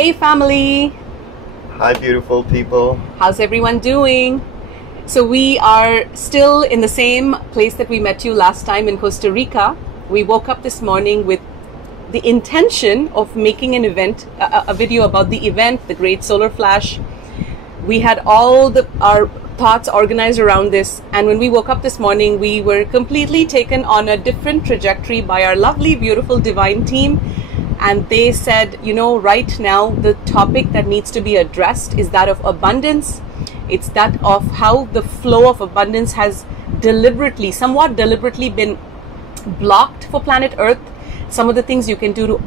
Hey family! Hi beautiful people! How's everyone doing? So we are still in the same place that we met you last time in Costa Rica. We woke up this morning with the intention of making an event, a video about the event, the Great Solar Flash. We had all our thoughts organized around this, and when we woke up this morning, we were completely taken on a different trajectory by our lovely, beautiful, divine team. And they said, you know, right now, the topic that needs to be addressed is that of abundance. It's that of how the flow of abundance has somewhat deliberately been blocked for planet Earth. Some of the things you can do to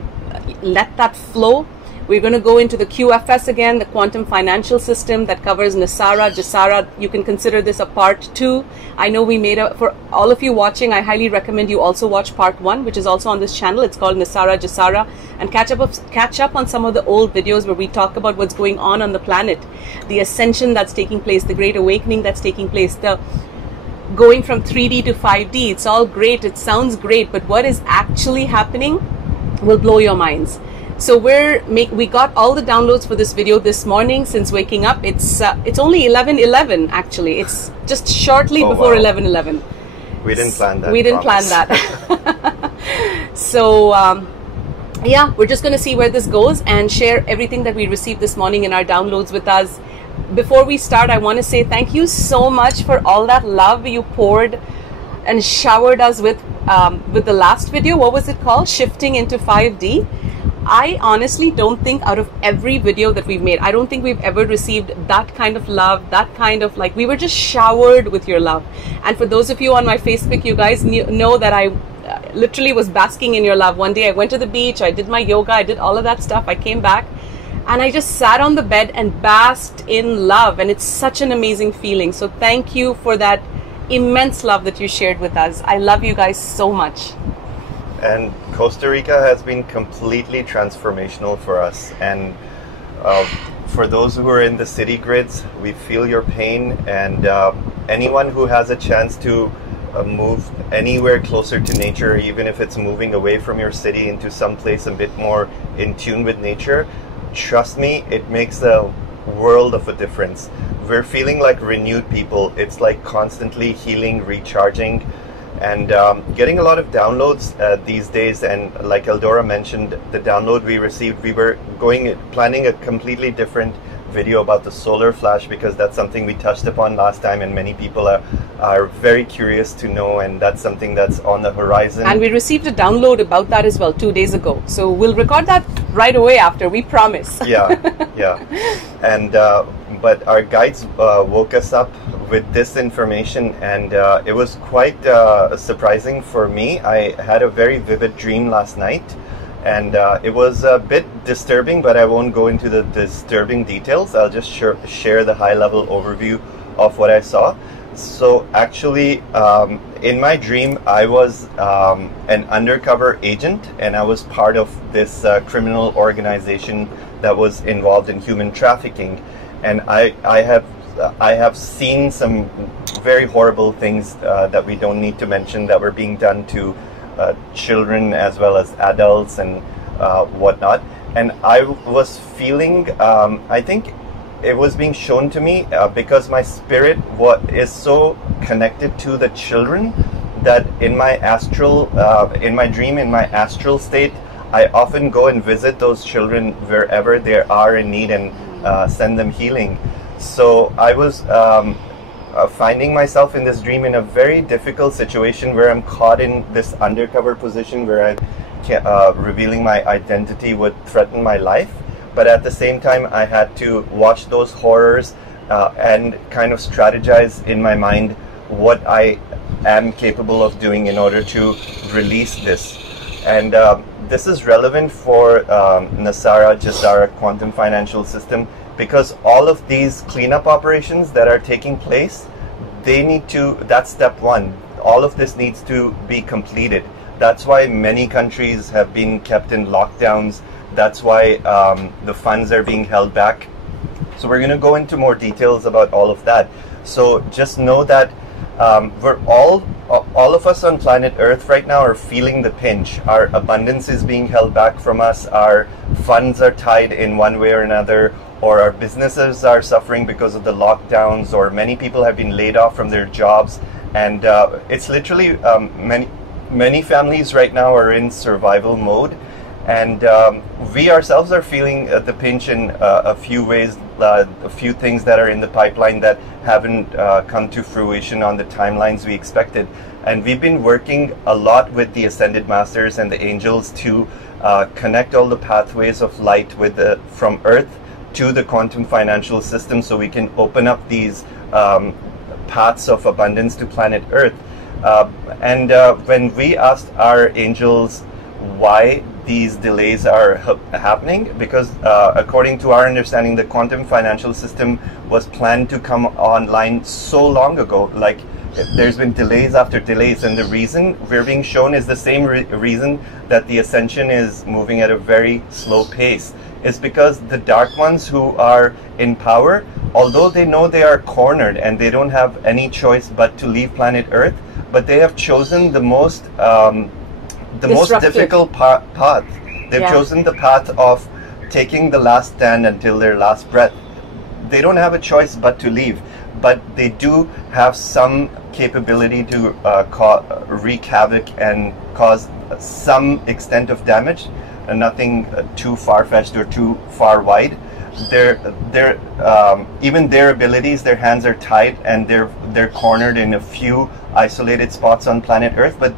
let that flow. We're going to go into the QFS again, the quantum financial system that covers NESARA, JSARA. You can consider this a part 2. I know we made for all of you watching, I highly recommend you also watch part 1, which is also on this channel. It's called NESARA, JSARA, and catch up on some of the old videos where we talk about what's going on the planet, the ascension that's taking place, the great awakening that's taking place, the going from 3D to 5D. It's all great. It sounds great, but what is actually happening will blow your minds. So we got all the downloads for this video this morning since waking up. It's only 11:11 actually. It's just shortly before 11:11. We didn't plan that. We didn't plan that. So yeah, we're just going to see where this goes and share everything that we received this morning in our downloads with us. Before we start, I want to say thank you so much for all that love you poured and showered us with the last video. What was it called? Shifting into 5D. I honestly don't think out of every video that we've made, I don't think we've ever received that kind of love, that kind of we were just showered with your love. And for those of you on my Facebook, you guys know that I literally was basking in your love. One day I went to the beach, I did my yoga, I did all of that stuff. I came back and I just sat on the bed and basked in love. And it's such an amazing feeling. So thank you for that immense love that you shared with us. I love you guys so much. And Costa Rica has been completely transformational for us. And for those who are in the city grids, we feel your pain. And anyone who has a chance to move anywhere closer to nature, even if it's moving away from your city into some place a bit more in tune with nature, trust me, it makes a world of a difference. We're feeling like renewed people. It's like constantly healing, recharging, and getting a lot of downloads these days. And like EldoRa mentioned, the download we received, we were planning a completely different video about the solar flash, because that's something we touched upon last time and many people are very curious to know, and that's something that's on the horizon. And we received a download about that as well 2 days ago, so we'll record that right away after, we promise. Yeah. And but our guides woke us up with this information, and it was quite surprising for me. I had a very vivid dream last night, and it was a bit disturbing, but I won't go into the disturbing details. I'll just share the high-level overview of what I saw. So actually, in my dream, I was an undercover agent, and I was part of this criminal organization that was involved in human trafficking. And I have seen some very horrible things that we don't need to mention that were being done to children as well as adults and whatnot. And I was feeling, I think it was being shown to me because my spirit is so connected to the children that in my dream, in my astral state, I often go and visit those children wherever they are in need and send them healing. So I was finding myself in this dream in a very difficult situation where I'm caught in this undercover position where revealing my identity would threaten my life. But at the same time, I had to watch those horrors and kind of strategize in my mind what I am capable of doing in order to release this. And this is relevant for NESARA, JSARA, quantum financial system, because all of these cleanup operations that are taking place, that's step one. All of this needs to be completed. That's why many countries have been kept in lockdowns. That's why the funds are being held back. So we're going to go into more details about all of that. So just know that we're all all of us on planet Earth right now are feeling the pinch. Our abundance is being held back from us. Our funds are tied in one way or another, or our businesses are suffering because of the lockdowns, or many people have been laid off from their jobs. And it's literally many families right now are in survival mode. And we ourselves are feeling the pinch in a few ways, a few things that are in the pipeline that haven't come to fruition on the timelines we expected. And we've been working a lot with the Ascended Masters and the angels to connect all the pathways of light with from Earth to the quantum financial system, so we can open up these paths of abundance to planet Earth. And when we asked our angels why these delays are happening, because according to our understanding, the quantum financial system was planned to come online so long ago. Like, there's been delays after delays, and the reason we're being shown is the same reason that the Ascension is moving at a very slow pace. Is because the dark ones who are in power, although they know they are cornered and they don't have any choice but to leave planet Earth, but they have chosen the most difficult path. They've chosen the path of taking the last stand until their last breath. They don't have a choice but to leave, but they do have some capability to wreak havoc and cause some extent of damage, and nothing too far-fetched or too far wide. Even their abilities, their hands are tied, and they're cornered in a few isolated spots on planet Earth. But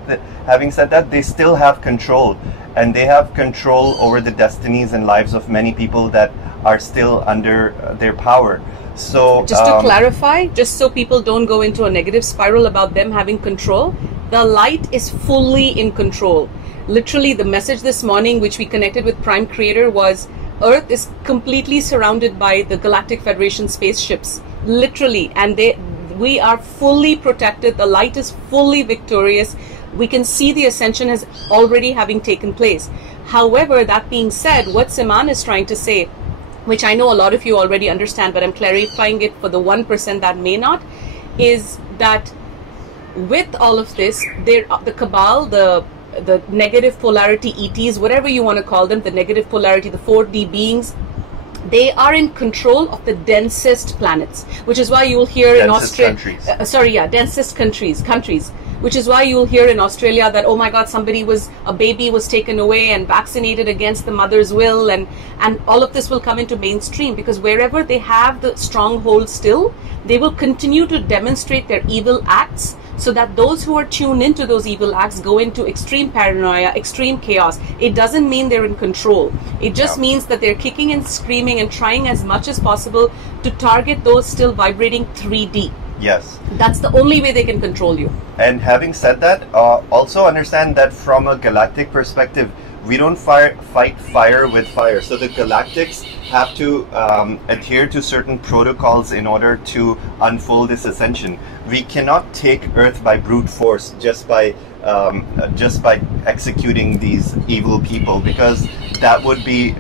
having said that, they still have control, and they have control over the destinies and lives of many people that are still under their power. So just to clarify, just so people don't go into a negative spiral about them having control, the light is fully in control. Literally, the message this morning, which we connected with Prime Creator, was Earth is completely surrounded by the Galactic Federation spaceships, literally, and we are fully protected. The light is fully victorious. We can see the ascension has already having taken place. However, that being said, what SIman is trying to say, which I know a lot of you already understand, but I'm clarifying it for the 1% that may not, is that with all of this, the cabal, the negative polarity ETs, whatever you want to call them, the negative polarity, the 4D beings, they are in control of the densest planets, which is why you'll hear in Australia, densest countries, which is why you'll hear in Australia that, oh my God, a baby was taken away and vaccinated against the mother's will, and all of this will come into mainstream, because wherever they have the stronghold still, they will continue to demonstrate their evil acts, so that those who are tuned into those evil acts go into extreme paranoia, extreme chaos. It doesn't mean they're in control. It just means that they're kicking and screaming and trying as much as possible to target those still vibrating 3D. Yes. That's the only way they can control you. And having said that, also understand that from a galactic perspective, we don't fight fire with fire. So the galactics have to adhere to certain protocols in order to unfold this ascension. We cannot take Earth by brute force just by executing these evil people, because that would be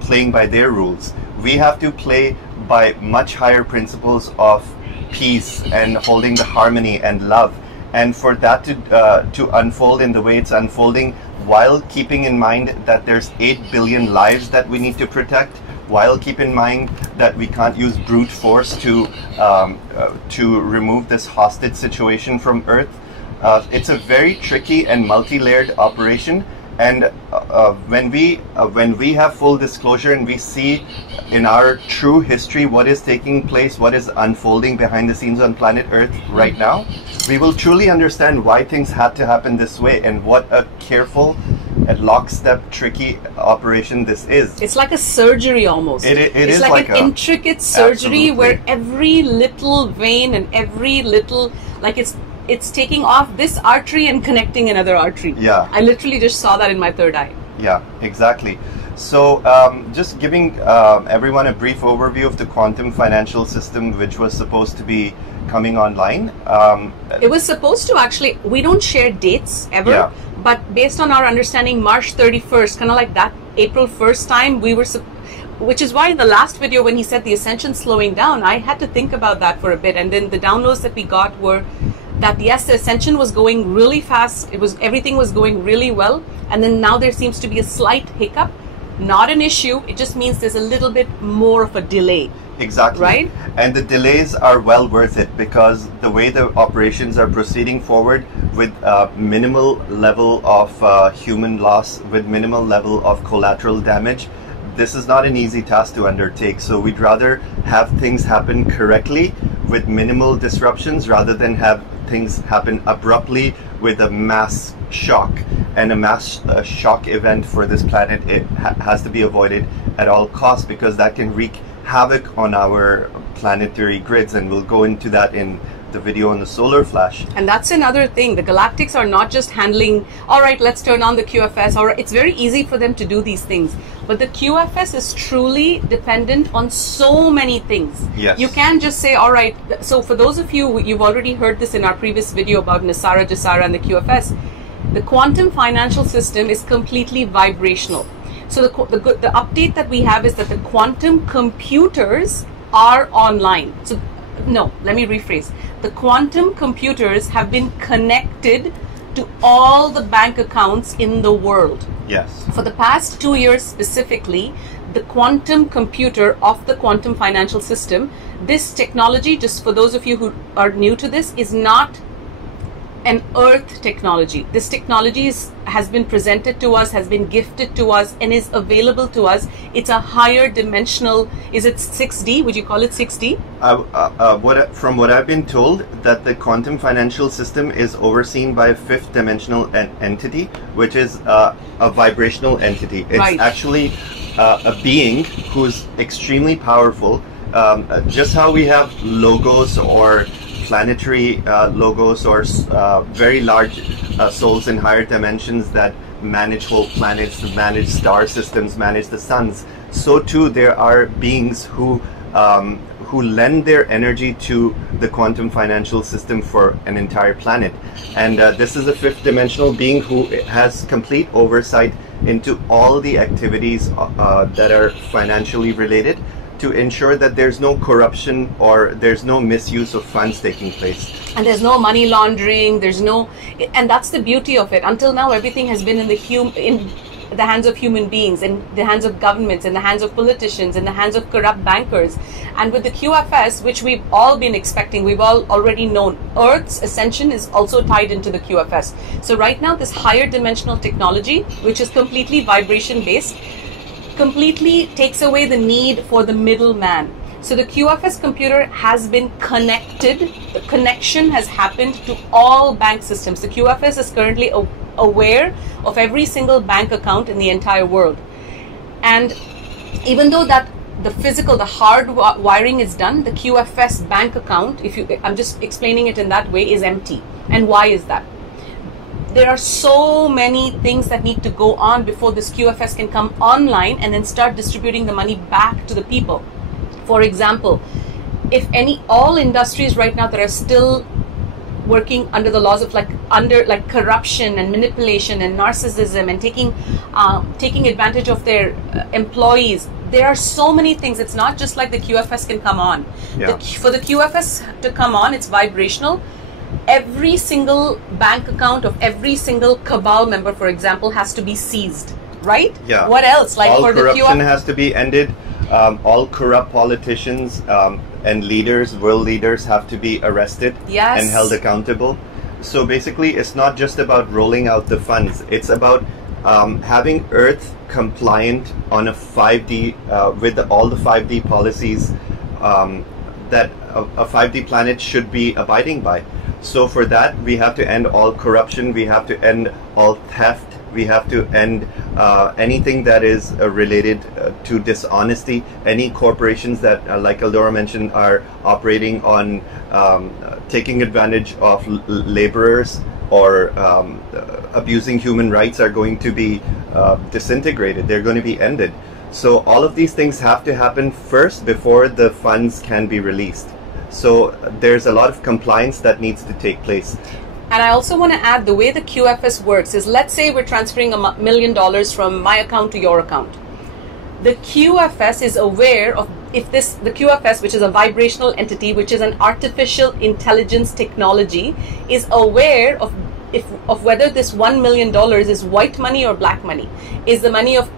playing by their rules. We have to play by much higher principles of peace and holding the harmony and love. And for that to unfold in the way it's unfolding, while keeping in mind that there's 8 billion lives that we need to protect, while keep in mind that we can't use brute force to remove this hostage situation from Earth. It's a very tricky and multi-layered operation. And when we have full disclosure and we see in our true history what is taking place, what is unfolding behind the scenes on planet Earth right now, we will truly understand why things had to happen this way, and what a careful and lockstep, tricky operation this is. It's like a surgery almost. It's like an intricate surgery, where every little vein and every little, like it's taking off this artery and connecting another artery. Yeah. I literally just saw that in my third eye. Yeah, exactly. So just giving everyone a brief overview of the quantum financial system, which was supposed to be coming online. It was supposed to actually, we don't share dates ever, but based on our understanding, March 31st, kind of like that April 1st time, we were, which is why in the last video when he said the ascension slowing down, I had to think about that for a bit, and then the downloads that we got were that yes, the Ascension was going really fast. Everything was going really well. And then now there seems to be a slight hiccup. Not an issue. It just means there's a little bit more of a delay. Exactly. Right? And the delays are well worth it, because the way the operations are proceeding forward with minimal level of human loss, with minimal level of collateral damage, this is not an easy task to undertake. So we'd rather have things happen correctly with minimal disruptions rather than have things happen abruptly with a mass shock. And a mass shock event for this planet, it has to be avoided at all costs, because that can wreak havoc on our planetary grids, and we'll go into that in the video on the solar flash. And that's another thing. The Galactics are not just handling, all right, let's turn on the QFS, or it's very easy for them to do these things. But the QFS is truly dependent on so many things. Yes. You can't just say, all right, so for those of you, you've already heard this in our previous video about NESARA, JASARA, and the QFS. The quantum financial system is completely vibrational. So the update that we have is that the quantum computers are online. So no, let me rephrase. The quantum computers have been connected to all the bank accounts in the world. Yes. For the past 2 years specifically, the quantum computer of the quantum financial system, this technology, just for those of you who are new to this, is not an Earth technology. This technology has been presented to us, has been gifted to us, and is available to us. It's a higher dimensional. Is it 6D? Would you call it 6D? From what I've been told, that the quantum financial system is overseen by a fifth dimensional entity, which is a vibrational entity. It's right. Actually a being who's extremely powerful. Just how we have logos or planetary logos or very large souls in higher dimensions that manage whole planets, manage star systems, manage the suns, so too there are beings who lend their energy to the quantum financial system for an entire planet. And this is a fifth dimensional being who has complete oversight into all the activities that are financially related, to ensure that there's no corruption or there's no misuse of funds taking place. And there's no money laundering, and that's the beauty of it. Until now, everything has been in the hands of human beings, in the hands of governments, in the hands of politicians, in the hands of corrupt bankers. And with the QFS, which we've all been expecting, we've all already known, Earth's ascension is also tied into the QFS. So right now, this higher dimensional technology, which is completely vibration based, completely takes away the need for the middleman. So the QFS computer has been connected. The connection has happened to all bank systems. The QFS is currently aware of every single bank account in the entire world. And even though that the hard wiring is done, the QFS bank account, I'm just explaining it in that way, is empty. And why is that? There are so many things that need to go on before this QFS can come online and then start distributing the money back to the people. For example, all industries right now that are still working under the laws of corruption and manipulation and narcissism and taking advantage of their employees, there are so many things. It's not just like the QFS can come on. Yeah. For the QFS to come on, it's vibrational. Every single bank account of every single cabal member, for example, has to be seized, right? Yeah. What else? All corruption has to be ended. All corrupt politicians and world leaders have to be arrested. Yes. And held accountable. So basically, it's not just about rolling out the funds. It's about having Earth compliant on a 5D with all the 5D policies that a 5D planet should be abiding by. So for that, we have to end all corruption, we have to end all theft, we have to end anything that is related to dishonesty. Any corporations that, like EldoRa mentioned, are operating on taking advantage of laborers or abusing human rights are going to be disintegrated. They're going to be ended. So all of these things have to happen first before the funds can be released. So there's a lot of compliance that needs to take place. And I also want to add, the way the QFS works is, let's say we're transferring $1 million from my account to your account. The QFS is aware of the QFS, which is a vibrational entity, which is an artificial intelligence technology, is aware of whether this $1 million is white money or black money, is the money of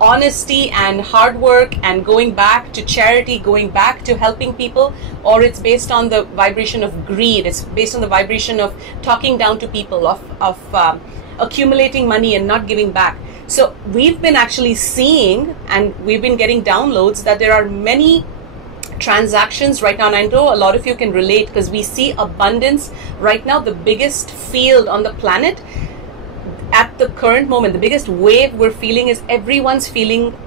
honesty and hard work and going back to charity, going back to helping people, or it's based on the vibration of greed, it's based on the vibration of talking down to people, of accumulating money and not giving back. So we've been actually seeing, and we've been getting downloads, that there are many transactions right now, and I know a lot of you can relate because we see abundance right now. The biggest field on the planet at the current moment, the biggest wave we're feeling is everyone's feeling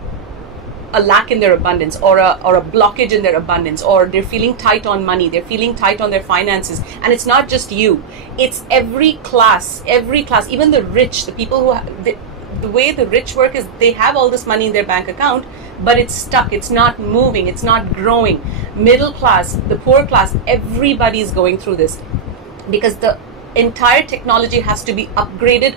a lack in their abundance, or a blockage in their abundance, or they're feeling tight on money, they're feeling tight on their finances. And it's not just you, it's every class, even the rich, the people who the way the rich work is they have all this money in their bank account, but it's stuck, it's not moving, it's not growing. Middle class, the poor class, everybody's going through this because the entire technology has to be upgraded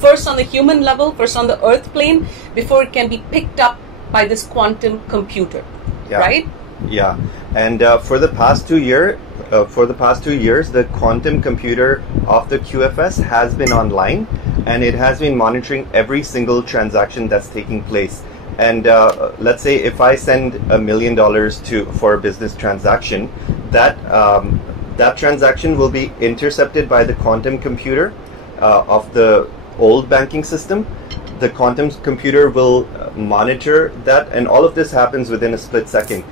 first on the human level, first on the earth plane, before it can be picked up by this quantum computer. Yeah. Right? Yeah. And for the past 2 years, the quantum computer of the QFS has been online, and it has been monitoring every single transaction that's taking place. And let's say if I send $1 million for a business transaction, that transaction will be intercepted by the quantum computer of the old banking system. The quantum computer will monitor that, and all of this happens within a split second.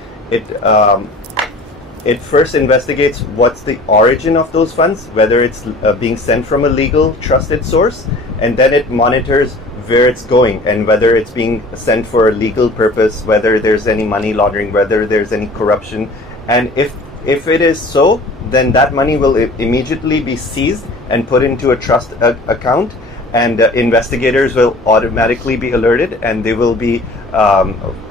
It first investigates what's the origin of those funds, whether it's being sent from a legal, trusted source, and then it monitors where it's going and whether it's being sent for a legal purpose, whether there's any money laundering, whether there's any corruption. And if it is so, then that money will immediately be seized and put into a trust account, and investigators will automatically be alerted, and they will be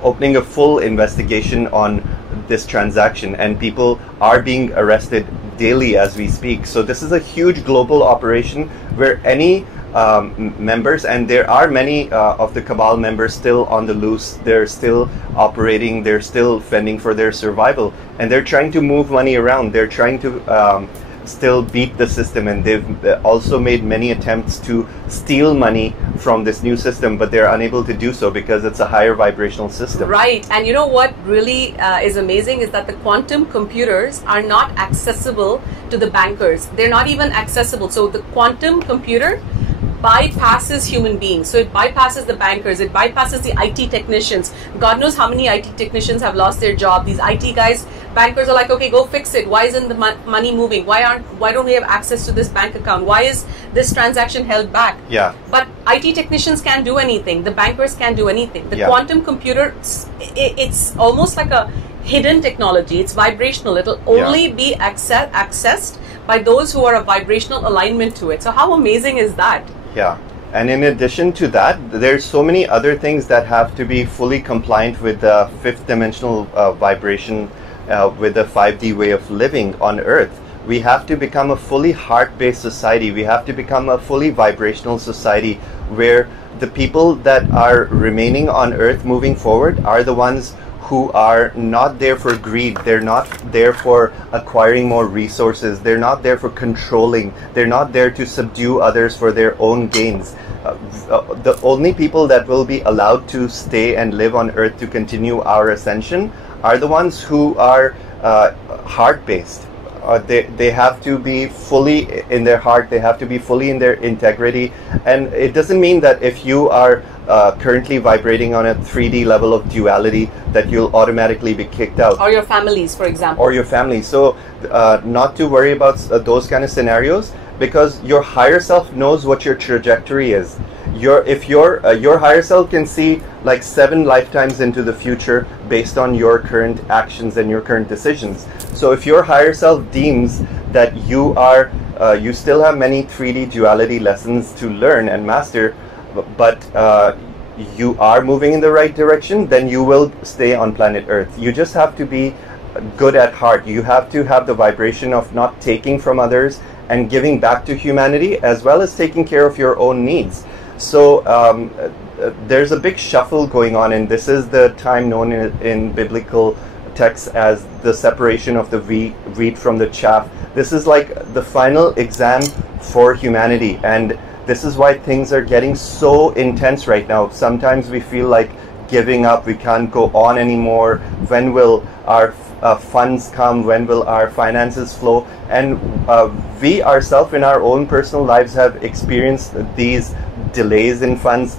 opening a full investigation on this transaction, and people are being arrested daily as we speak. So this is a huge global operation where any members, and there are many of the cabal members still on the loose, they're still operating, they're still fending for their survival, and they're trying to move money around, they're trying to still beat the system, and they've also made many attempts to steal money from this new system, but they're unable to do so because it's a higher vibrational system. Right. And you know what really is amazing is that the quantum computers are not accessible to the bankers. They're not even accessible. So the quantum computer bypasses human beings. So it bypasses the bankers, it bypasses the IT technicians. God knows how many IT technicians have lost their job. These IT guys, bankers are like, okay, go fix it. Why isn't the money moving? Why don't we have access to this bank account? Why is this transaction held back? Yeah. But IT technicians can't do anything. The bankers can't do anything. The quantum computer, it's almost like a hidden technology. It's vibrational. It'll only be accessed by those who are a vibrational alignment to it. So how amazing is that? Yeah, and in addition to that, there's so many other things that have to be fully compliant with the fifth dimensional vibration, with the 5D way of living on Earth. We have to become a fully heart-based society. We have to become a fully vibrational society where the people that are remaining on Earth moving forward are the ones who are not there for greed, they're not there for acquiring more resources, they're not there for controlling, they're not there to subdue others for their own gains. The only people that will be allowed to stay and live on Earth to continue our ascension are the ones who are heart-based. They have to be fully in their heart, they have to be fully in their integrity, and it doesn't mean that if you are currently vibrating on a 3D level of duality that you'll automatically be kicked out. Or your families, for example. Or your family. So not to worry about those kind of scenarios, because your higher self knows what your trajectory is. Your higher self can see like 7 lifetimes into the future based on your current actions and your current decisions. So if your higher self deems that you are you still have many 3D duality lessons to learn and master, but you are moving in the right direction, then you will stay on planet Earth. You just have to be good at heart. You have to have the vibration of not taking from others and giving back to humanity, as well as taking care of your own needs. So there's a big shuffle going on, and this is the time known in biblical texts as the separation of the wheat from the chaff. This is like the final exam for humanity, and this is why things are getting so intense right now. Sometimes we feel like giving up, we can't go on anymore. When will our funds come? When will our finances flow? And we ourselves in our own personal lives have experienced these delays in funds,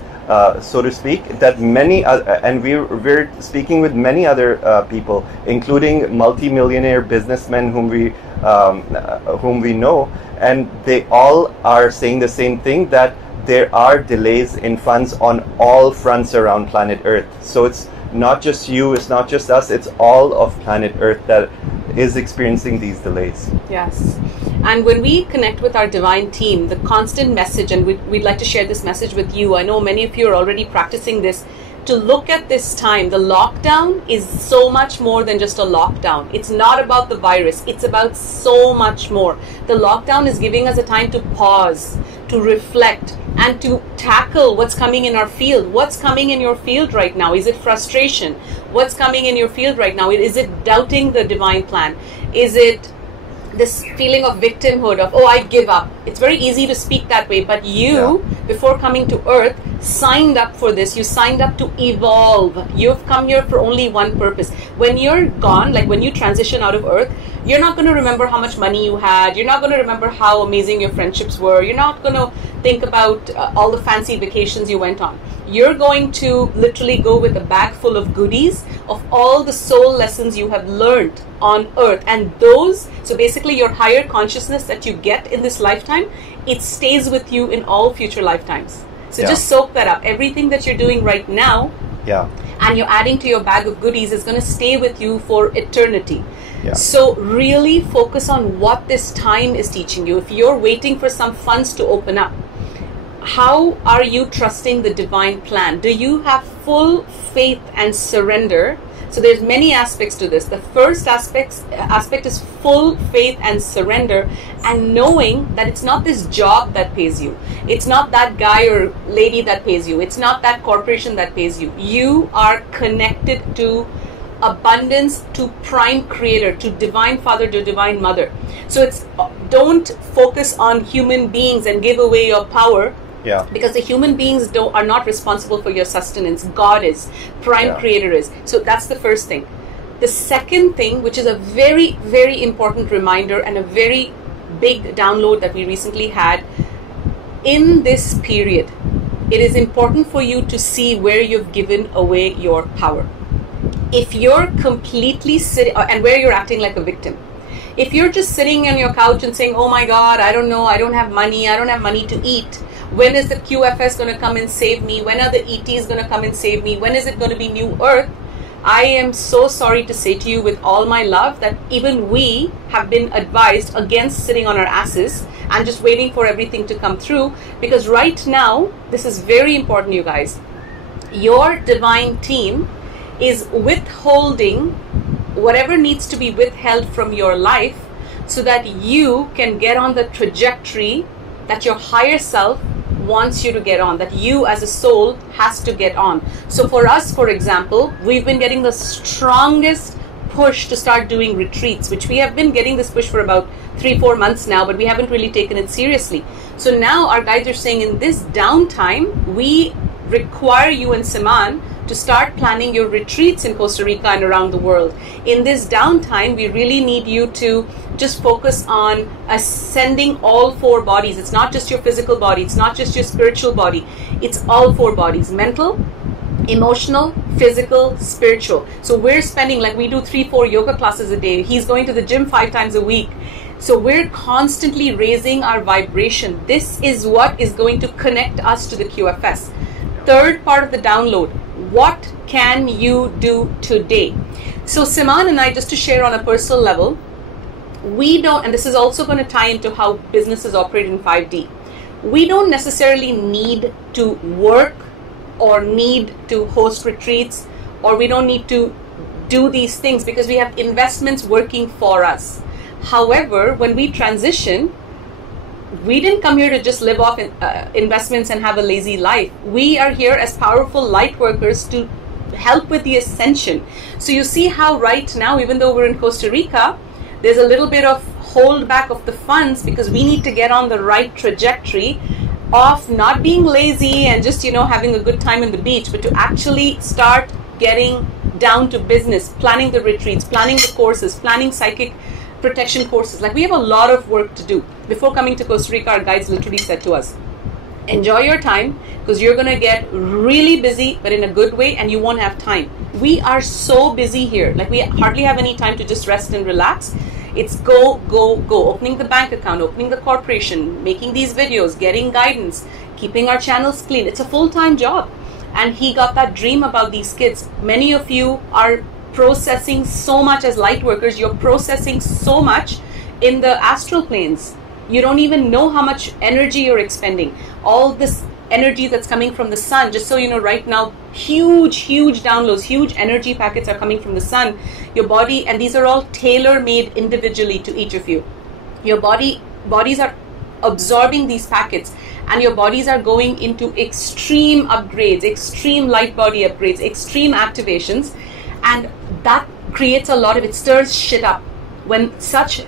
so to speak, that many and we're speaking with many other people, including multi-millionaire businessmen whom we know, and they all are saying the same thing, that there are delays in funds on all fronts around planet Earth. So it's not just you, it's not just us, it's all of planet Earth that is experiencing these delays. Yes. And when we connect with our divine team, the constant message, and we'd like to share this message with you, I know many of you are already practicing this, to look at this time. The lockdown is so much more than just a lockdown. It's not about the virus, it's about so much more. The lockdown is giving us a time to pause, to reflect, and to tackle what's coming in our field. What's coming in your field right now? Is it frustration? What's coming in your field right now? Is it doubting the divine plan? Is it this feeling of victimhood, of, oh, I give up? It's very easy to speak that way, but you, before coming to Earth, signed up for this. You signed up to evolve. You've come here for only one purpose. When you're gone, like when you transition out of Earth, you're not going to remember how much money you had. You're not going to remember how amazing your friendships were. You're not going to think about all the fancy vacations you went on. You're going to literally go with a bag full of goodies of all the soul lessons you have learned on Earth. And those, so basically your higher consciousness that you get in this lifetime, it stays with you in all future lifetimes. So just soak that up. Everything that you're doing right now, and you're adding to your bag of goodies, is going to stay with you for eternity. So really focus on what this time is teaching you. If you're waiting for some funds to open up, how are you trusting the divine plan? Do you have full faith and surrender? So there's many aspects to this. The first aspect is full faith and surrender, and knowing that it's not this job that pays you. It's not that guy or lady that pays you. It's not that corporation that pays you. You are connected to abundance, to prime creator, to divine father, to divine mother. So it's, don't focus on human beings and give away your power. Because the human beings are not responsible for your sustenance. God is. Prime creator is. So that's the first thing. The second thing, which is a very, very important reminder and a very big download that we recently had, in this period, it is important for you to see where you've given away your power. If you're completely sitting, and where you're acting like a victim. If you're just sitting on your couch and saying, oh my God, I don't know, I don't have money to eat. When is the QFS going to come and save me? When are the ETs going to come and save me? When is it going to be New Earth? I am so sorry to say to you with all my love that even we have been advised against sitting on our asses and just waiting for everything to come through. Because right now, this is very important, you guys. Your divine team is withholding whatever needs to be withheld from your life so that you can get on the trajectory that your higher self wants you to get on, that you as a soul has to get on. So for us, for example, we've been getting the strongest push to start doing retreats, which we have been getting this push for about 3-4 months now, but we haven't really taken it seriously. So now our guides are saying, in this downtime, we require you and SIman to start planning your retreats in Costa Rica and around the world. In this downtime, we really need you to just focus on ascending all 4 bodies. It's not just your physical body, it's not just your spiritual body, it's all 4 bodies: mental, emotional, physical, spiritual. So we're spending, like, we do 3-4 yoga classes a day. He's going to the gym 5 times a week. So we're constantly raising our vibration. This is what is going to connect us to the QFS. Third part of the download: what can you do today? So SIman and I, just to share on a personal level, we don't, and this is also going to tie into how businesses operate in 5D, we don't necessarily need to work or need to host retreats, or we don't need to do these things because we have investments working for us. However, when we transition, we didn't come here to just live off investments and have a lazy life. We are here as powerful light workers to help with the ascension. So you see how right now, even though we're in Costa Rica, there's a little bit of hold back of the funds because we need to get on the right trajectory of not being lazy and just, having a good time in the beach, but to actually start getting down to business, planning the retreats, planning the courses, planning psychic protection courses. Like, we have a lot of work to do. Before coming to Costa Rica, our guides literally said to us, enjoy your time because you're going to get really busy, but in a good way, and you won't have time. We are so busy here. Like, we hardly have any time to just rest and relax. It's go, go, go. Opening the bank account, opening the corporation, making these videos, getting guidance, keeping our channels clean. It's a full-time job. And he got that dream about these kids. Many of you are processing so much as light workers. You're processing so much in the astral planes. You don't even know how much energy you're expending. All this energy that's coming from the sun, just so you know, right now, huge downloads, huge energy packets are coming from the sun. Your body, and these are all tailor-made individually to each of you. Your bodies are absorbing these packets, and your bodies are going into extreme upgrades, extreme light body upgrades, extreme activations, and that creates a lot of, it stirs shit up. When such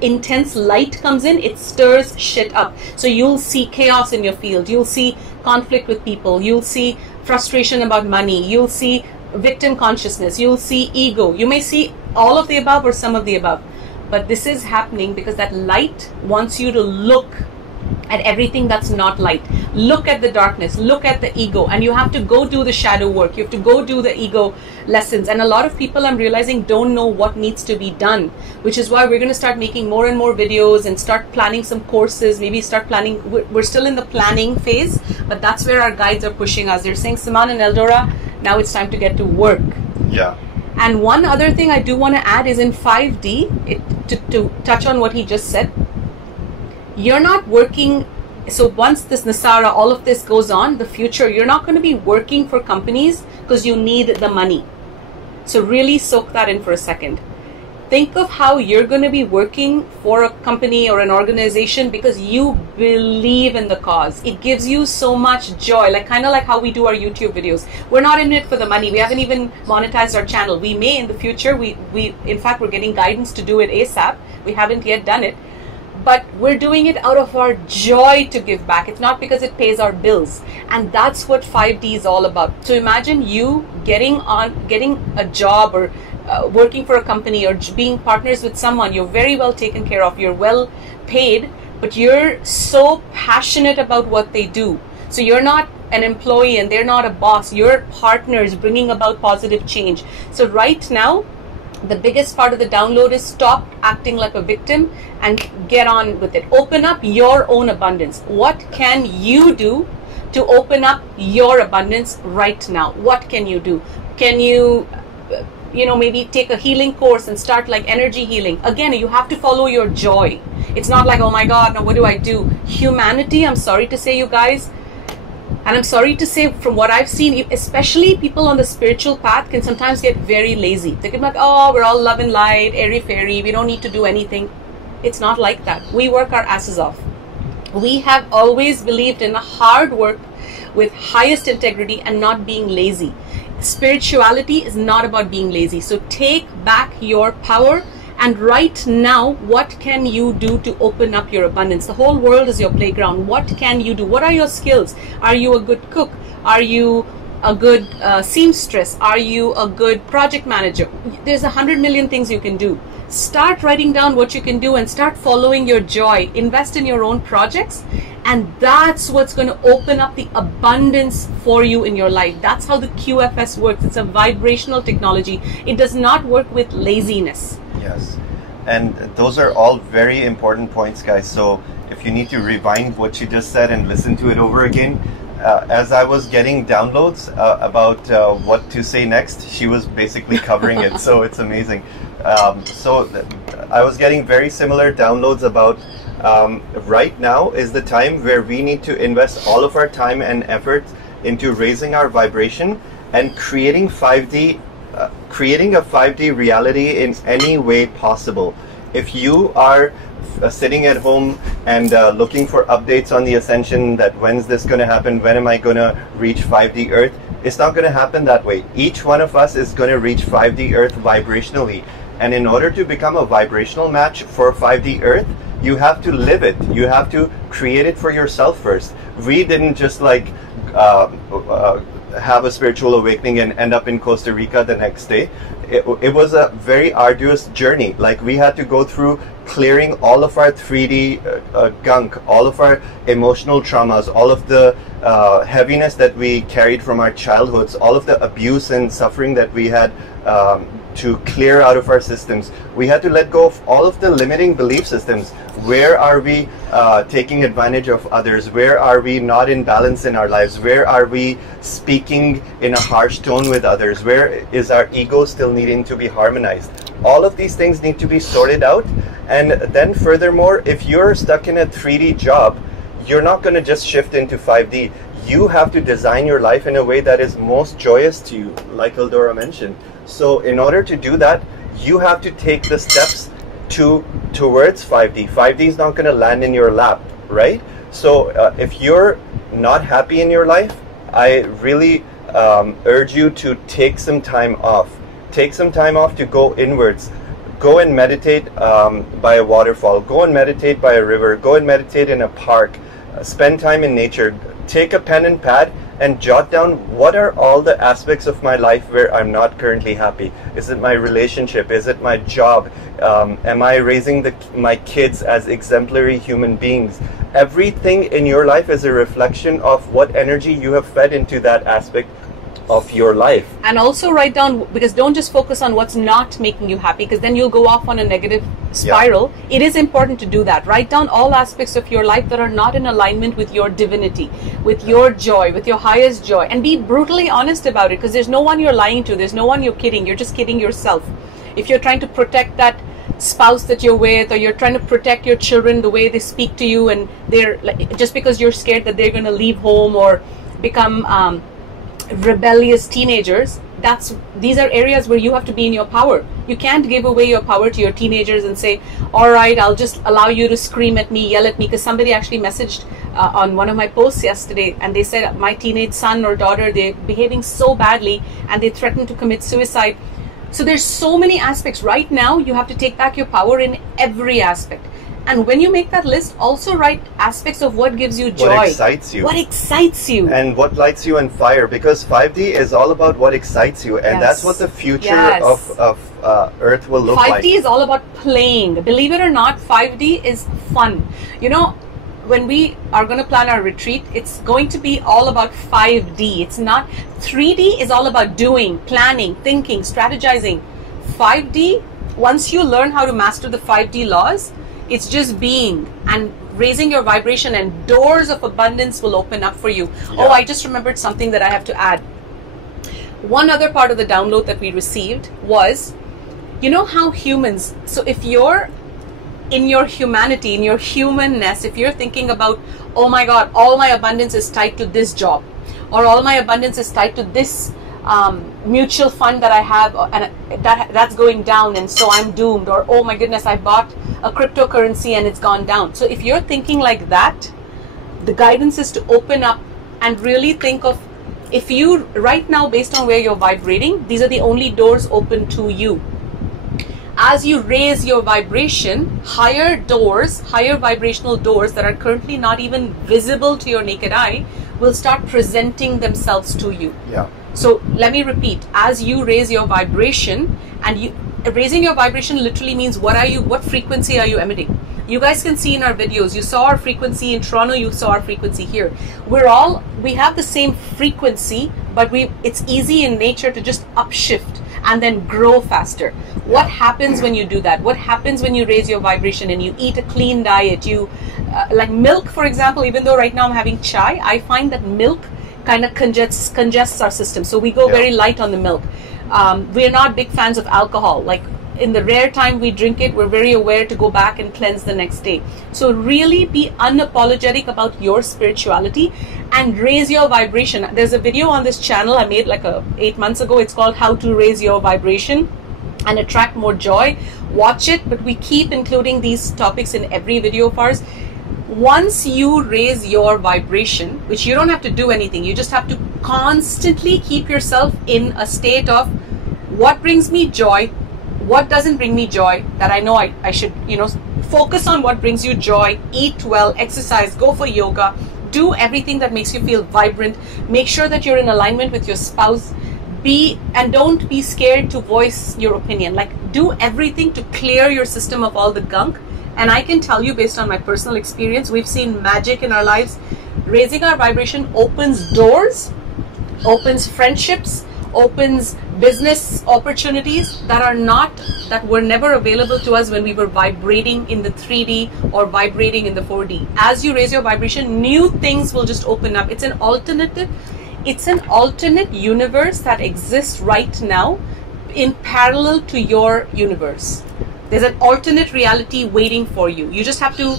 intense light comes in, it stirs shit up. So you'll see chaos in your field, you'll see conflict with people, you'll see frustration about money, you'll see victim consciousness, you'll see ego, you may see all of the above or some of the above. But this is happening because that light wants you to look at everything that's not light. Look at the darkness, look at the ego, and you have to go do the shadow work. You have to go do the ego lessons. And a lot of people, I'm realizing, don't know what needs to be done, which is why we're going to start making more and more videos and start planning some courses, maybe start planning. We're still in the planning phase, but that's where our guides are pushing us. They're saying, SIman and EldoRa, now it's time to get to work. Yeah. And one other thing I do want to add is in 5D, to touch on what he just said, you're not working. So once this NESARA, all of this goes on, the future, you're not going to be working for companies because you need the money. So really soak that in for a second. Think of how you're going to be working for a company or an organization because you believe in the cause. It gives you so much joy, like kind of like how we do our YouTube videos. We're not in it for the money. We haven't even monetized our channel. We may in the future. We in fact, we're getting guidance to do it ASAP. We haven't yet done it. But we're doing it out of our joy to give back. It's not because it pays our bills. And that's what 5D is all about. So imagine you getting a job or working for a company or being partners with someone. You're very well taken care of. You're well paid, but you're so passionate about what they do. So you're not an employee and they're not a boss. You're partners bringing about positive change. So right now, the biggest part of the download is stop acting like a victim and get on with it. Open up your own abundance. What can you do to open up your abundance right now? What can you do? Can you, maybe take a healing course and start like energy healing? Again, you have to follow your joy. It's not like, oh my God, now what do I do? Humanity, I'm sorry to say, you guys, and I'm sorry to say, from what I've seen, especially people on the spiritual path can sometimes get very lazy. They can be like, oh, we're all love and light, airy-fairy, we don't need to do anything. It's not like that. We work our asses off. We have always believed in hard work with highest integrity and not being lazy. Spirituality is not about being lazy. So take back your power. And right now, what can you do to open up your abundance? The whole world is your playground. What can you do? What are your skills? Are you a good cook? Are you a good seamstress? Are you a good project manager? There's 100 million things you can do. Start writing down what you can do and start following your joy. Invest in your own projects. And that's what's going to open up the abundance for you in your life. That's how the QFS works. It's a vibrational technology. It does not work with laziness. Yes, and those are all very important points, guys. So if you need to rewind what she just said and listen to it over again, as I was getting downloads about what to say next, she was basically covering it. So it's amazing. I was getting very similar downloads about right now is the time where we need to invest all of our time and effort into raising our vibration and creating 5D. Creating a 5D reality in any way possible. If you are sitting at home and looking for updates on the Ascension, that when's this going to happen, when am I going to reach 5D Earth. It's not going to happen that way. Each one of us is going to reach 5D Earth vibrationally. And in order to become a vibrational match for 5D Earth, you have to live it. You have to create it for yourself first. We didn't just like have a spiritual awakening and end up in Costa Rica the next day. It was a very arduous journey. Like, we had to go through clearing all of our 3D gunk, all of our emotional traumas, all of the heaviness that we carried from our childhoods, all of the abuse and suffering that we had to clear out of our systems. We had to let go of all of the limiting belief systems. Where are we taking advantage of others? Where are we not in balance in our lives? Where are we speaking in a harsh tone with others? Where is our ego still needing to be harmonized? All of these things need to be sorted out. And then furthermore, if you're stuck in a 3D job, you're not going to just shift into 5D. You have to design your life in a way that is most joyous to you, like EldoRa mentioned. So in order to do that, you have to take the steps towards 5D. 5D is not going to land in your lap, right? So if you're not happy in your life, I really urge you to take some time off. Take some time off to go inwards. Go and meditate by a waterfall. Go and meditate by a river. Go and meditate in a park. Spend time in nature. Take a pen and pad and jot down, what are all the aspects of my life where I'm not currently happy? Is it my relationship? Is it my job? Am I raising my kids as exemplary human beings? Everything in your life is a reflection of what energy you have fed into that aspect of your life. And also write down, because don't just focus on what's not making you happy, because then you'll go off on a negative spiral. Yeah. It is important to do that. Write down all aspects of your life that are not in alignment with your divinity, with your joy, with your highest joy, and be brutally honest about it, because there's no one you're lying to, there's no one you're kidding, you're just kidding yourself. If you're trying to protect that spouse that you're with, or you're trying to protect your children, the way they speak to you, and they're like, just because you're scared that they're going to leave home or become rebellious teenagers, these are areas where you have to be in your power. You can't give away your power to your teenagers and say, all right, I'll just allow you to scream at me, yell at me, because somebody actually messaged on one of my posts yesterday, and they said my teenage son or daughter, they're behaving so badly and they threatened to commit suicide. So there's so many aspects. Right now you have to take back your power in every aspect. And when you make that list, also write aspects of what gives you joy. What excites you. What excites you. And what lights you on fire. Because 5D is all about what excites you. And that's what the future of Earth will look like. 5D is all about playing. Believe it or not, 5D is fun. You know, when we are going to plan our retreat, it's going to be all about 5D. It's not. 3D is all about doing, planning, thinking, strategizing. 5D, once you learn how to master the 5D laws, it's just being and raising your vibration, and doors of abundance will open up for you. Yeah. Oh, I just remembered something that I have to add. One other part of the download that we received was, you know how humans, so if you're in your humanity, in your humanness, if you're thinking about, oh my God, all my abundance is tied to this job, or all my abundance is tied to this mutual fund that I have, and that's going down, and so I'm doomed, or oh my goodness, I bought a cryptocurrency and it's gone down. So if you're thinking like that, the guidance is to open up and really think of, if you right now, based on where you're vibrating, these are the only doors open to you. As you raise your vibration, higher doors, higher vibrational doors that are currently not even visible to your naked eye will start presenting themselves to you. Yeah. So let me repeat, as you raise your vibration, and raising your vibration literally means what frequency are you emitting? You guys can see in our videos, you saw our frequency in Toronto, you saw our frequency here. We have the same frequency, but it's easy in nature to just upshift and then grow faster. What happens when you do that? What happens when you raise your vibration and you eat a clean diet? You like milk, for example, even though right now I'm having chai, I find that milk kind of congests our system. So we go very light on the milk. We're not big fans of alcohol. Like in the rare time we drink it, we're very aware to go back and cleanse the next day. So really be unapologetic about your spirituality and raise your vibration. There's a video on this channel I made like 8 months ago. It's called How to Raise Your Vibration. and attract more joy, watch it. But we keep including these topics in every video of ours. Once you raise your vibration, which you don't have to do anything, you just have to constantly keep yourself in a state of what brings me joy, what doesn't bring me joy, that I know I should, focus on what brings you joy, eat well, exercise, go for yoga, do everything that makes you feel vibrant, make sure that you're in alignment with your spouse, and don't be scared to voice your opinion. Like, do everything to clear your system of all the gunk. And I can tell you, based on my personal experience, we've seen magic in our lives. Raising our vibration opens doors, opens friendships, opens business opportunities that were never available to us when we were vibrating in the 3D or vibrating in the 4D. As you raise your vibration, new things will just open up. It's an alternate universe that exists right now in parallel to your universe. There's an alternate reality waiting for you. You just have to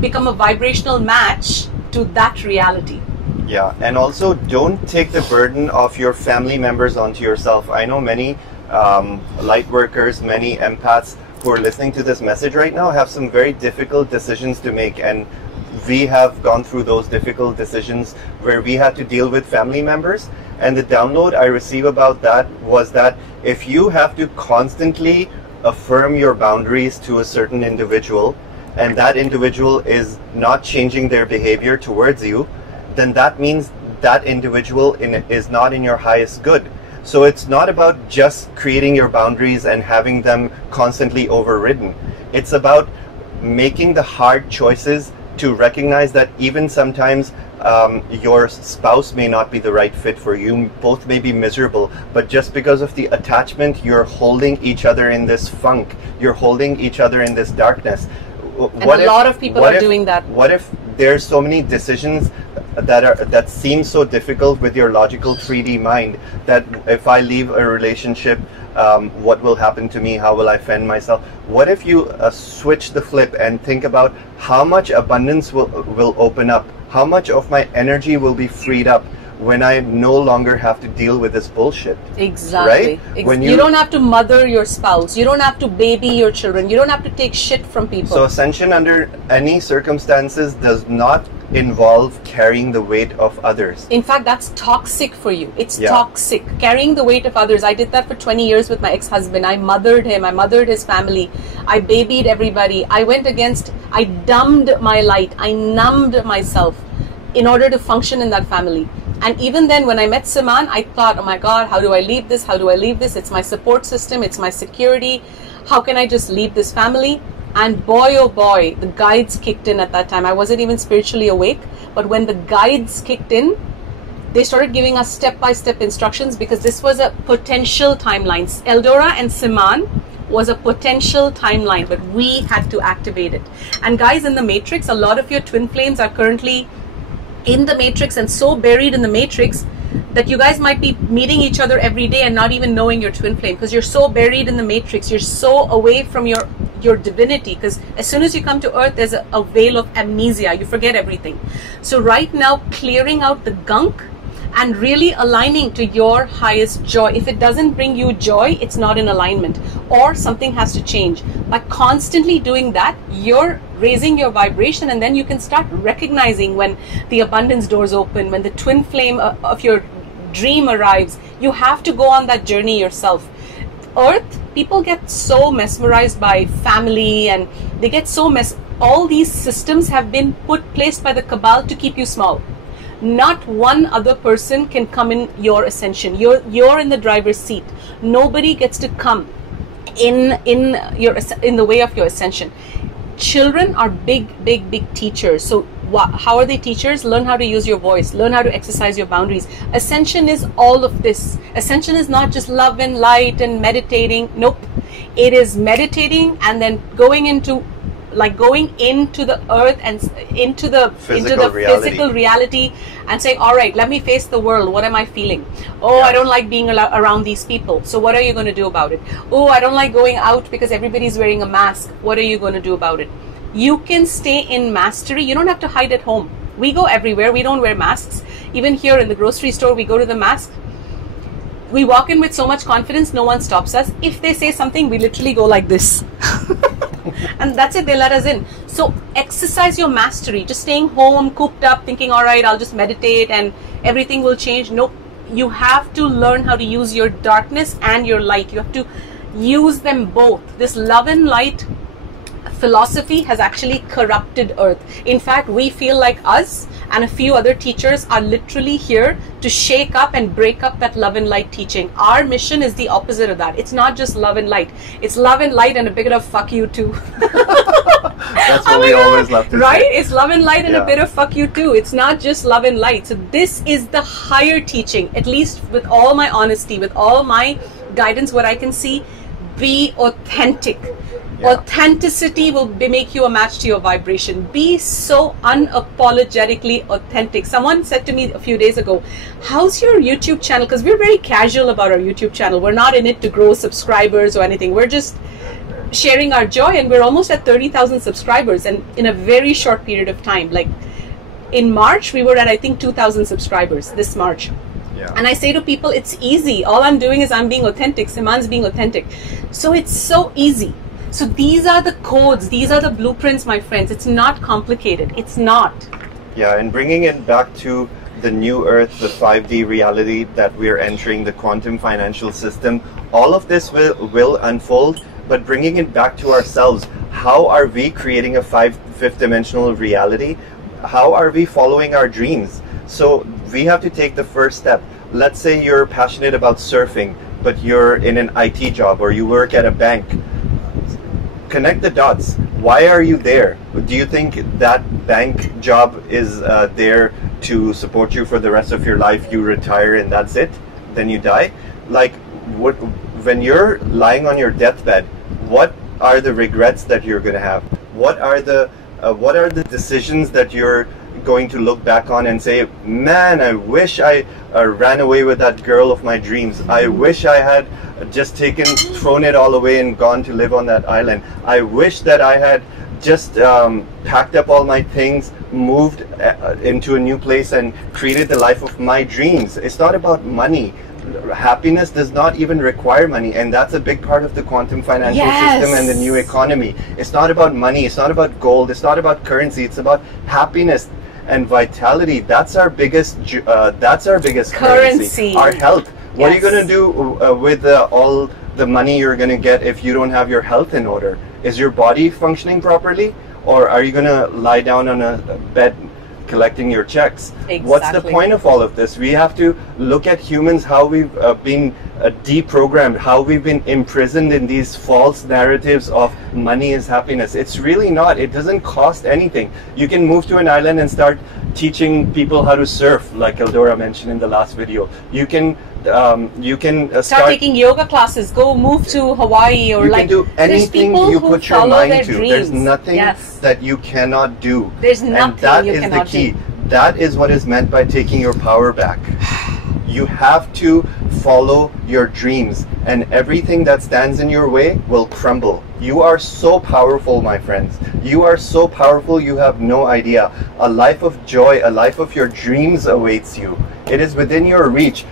become a vibrational match to that reality. Yeah, and also don't take the burden of your family members onto yourself. I know many light workers, many empaths who are listening to this message right now have some very difficult decisions to make, and we have gone through those difficult decisions where we had to deal with family members. And the download I received about that was that if you have to constantly affirm your boundaries to a certain individual, and that individual is not changing their behavior towards you, then that means that individual is not in your highest good. So it's not about just creating your boundaries and having them constantly overridden. It's about making the hard choices to recognize that even sometimes your spouse may not be the right fit for you. Both may be miserable, but just because of the attachment, you're holding each other in this funk. You're holding each other in this darkness. And a lot of people are doing that. What if there's so many decisions that seem so difficult with your logical 3D mind, that if I leave a relationship, what will happen to me? How will I fend myself? What if you switch the flip and think about how much abundance will open up? How much of my energy will be freed up when I no longer have to deal with this bullshit? Exactly. Right? When you don't have to mother your spouse. You don't have to baby your children. You don't have to take shit from people. So Ascension, under any circumstances, does not involve carrying the weight of others. In fact, that's toxic for you. It's toxic. Carrying the weight of others. I did that for 20 years with my ex-husband. I mothered him. I mothered his family. I babied everybody. I dumbed my light. I numbed myself in order to function in that family. And even then, when I met SIman, I thought, oh my God, how do I leave this? How do I leave this? It's my support system. It's my security. How can I just leave this family? And boy, oh boy, the guides kicked in at that time. I wasn't even spiritually awake. But when the guides kicked in, they started giving us step-by-step instructions, because this was a potential timeline. EldoRa and SIman was a potential timeline, but we had to activate it. And guys, in the matrix, a lot of your twin flames are currently in the matrix and so buried in the matrix that you guys might be meeting each other every day and not even knowing your twin flame, because you're so buried in the matrix. You're so away from your divinity, because as soon as you come to earth, there's a veil of amnesia. You forget everything. So right now, clearing out the gunk and really aligning to your highest joy. If it doesn't bring you joy, it's not in alignment, or something has to change. By constantly doing that, you're raising your vibration, and then you can start recognizing when the abundance doors open, when the twin flame of your dream arrives. You have to go on that journey yourself. Earth, people get so mesmerized by family, and they get so all these systems have been placed by the cabal to keep you small. Not one other person can come in your ascension. You're in the driver's seat. Nobody gets to come in the way of your ascension. Children are big teachers. So how are they teachers? Learn how to use your voice. Learn how to exercise your boundaries. Ascension is all of this. Ascension is not just love and light and meditating. Nope. It is meditating and then going into the earth and into the physical reality and saying, all right, let me face the world. What am I feeling? Oh, I don't like being around these people. So what are you going to do about it? Oh, I don't like going out because everybody's wearing a mask. What are you going to do about it? You can stay in mastery. You don't have to hide at home. We go everywhere. We don't wear masks. Even here in the grocery store, we go to the mask. We walk in with so much confidence, no one stops us. If they say something, we literally go like this. And that's it, they let us in. So exercise your mastery. Just staying home, cooped up, thinking, all right, I'll just meditate and everything will change. Nope. You have to learn how to use your darkness and your light. You have to use them both. This love and light philosophy has actually corrupted Earth. In fact, we feel like us and a few other teachers are literally here to shake up and break up that love and light teaching. Our mission is the opposite of that. It's not just love and light. It's love and light and a bit of fuck you too. That's what we always love to right? say. It's love and light and a bit of fuck you too. It's not just love and light. So this is the higher teaching, at least with all my honesty, with all my guidance, what I can see. Be authentic. Authenticity will make you a match to your vibration. Be so unapologetically authentic. Someone said to me a few days ago, how's your YouTube channel? Because we're very casual about our YouTube channel. We're not in it to grow subscribers or anything. We're just sharing our joy, and we're almost at 30,000 subscribers, and in a very short period of time. Like in March, we were at, I think, 2,000 subscribers this March. And I say to people, it's easy. All I'm doing is I'm being authentic. SIman's being authentic. So it's so easy. So these are the codes. These are the blueprints, my friends. It's not complicated. It's not. Yeah, and bringing it back to the new earth, the 5D reality that we're entering, the quantum financial system, all of this will unfold, but bringing it back to ourselves. How are we creating a fifth dimensional reality? How are we following our dreams? So we have to take the first step. Let's say you're passionate about surfing, but you're in an IT job or you work at a bank. Connect the dots. Why are you there? Do you think that bank job is there to support you for the rest of your life? You retire and that's it? Then you die? Like, when you're lying on your deathbed, what are the regrets that you're going to have? What are the decisions that you're going to look back on and say, man, I wish I ran away with that girl of my dreams. I wish I had just thrown it all away and gone to live on that island. I wish that I had just packed up all my things, moved into a new place and created the life of my dreams. It's not about money. Happiness does not even require money, and that's a big part of the quantum financial system and the new economy. It's not about money, it's not about gold, it's not about currency, it's about happiness and vitality. That's our biggest currency. Our health. What are you going to do with all the money you're going to get if you don't have your health in order? Is your body functioning properly, or are you going to lie down on a bed collecting your checks? Exactly. What's the point of all of this? We have to look at humans, how we've been deprogrammed, how we've been imprisoned in these false narratives of money is happiness. It's really not. It doesn't cost anything. You can move to an island and start teaching people how to surf, like EldoRa mentioned in the last video. You can start taking yoga classes, go move to Hawaii, or you can do anything you put your mind to. There's nothing that you cannot do. There's nothing, and that is the key. That is what is meant by taking your power back. You have to follow your dreams, and everything that stands in your way will crumble. You are so powerful, my friends. You are so powerful, you have no idea. A life of joy, a life of your dreams awaits you. It is within your reach.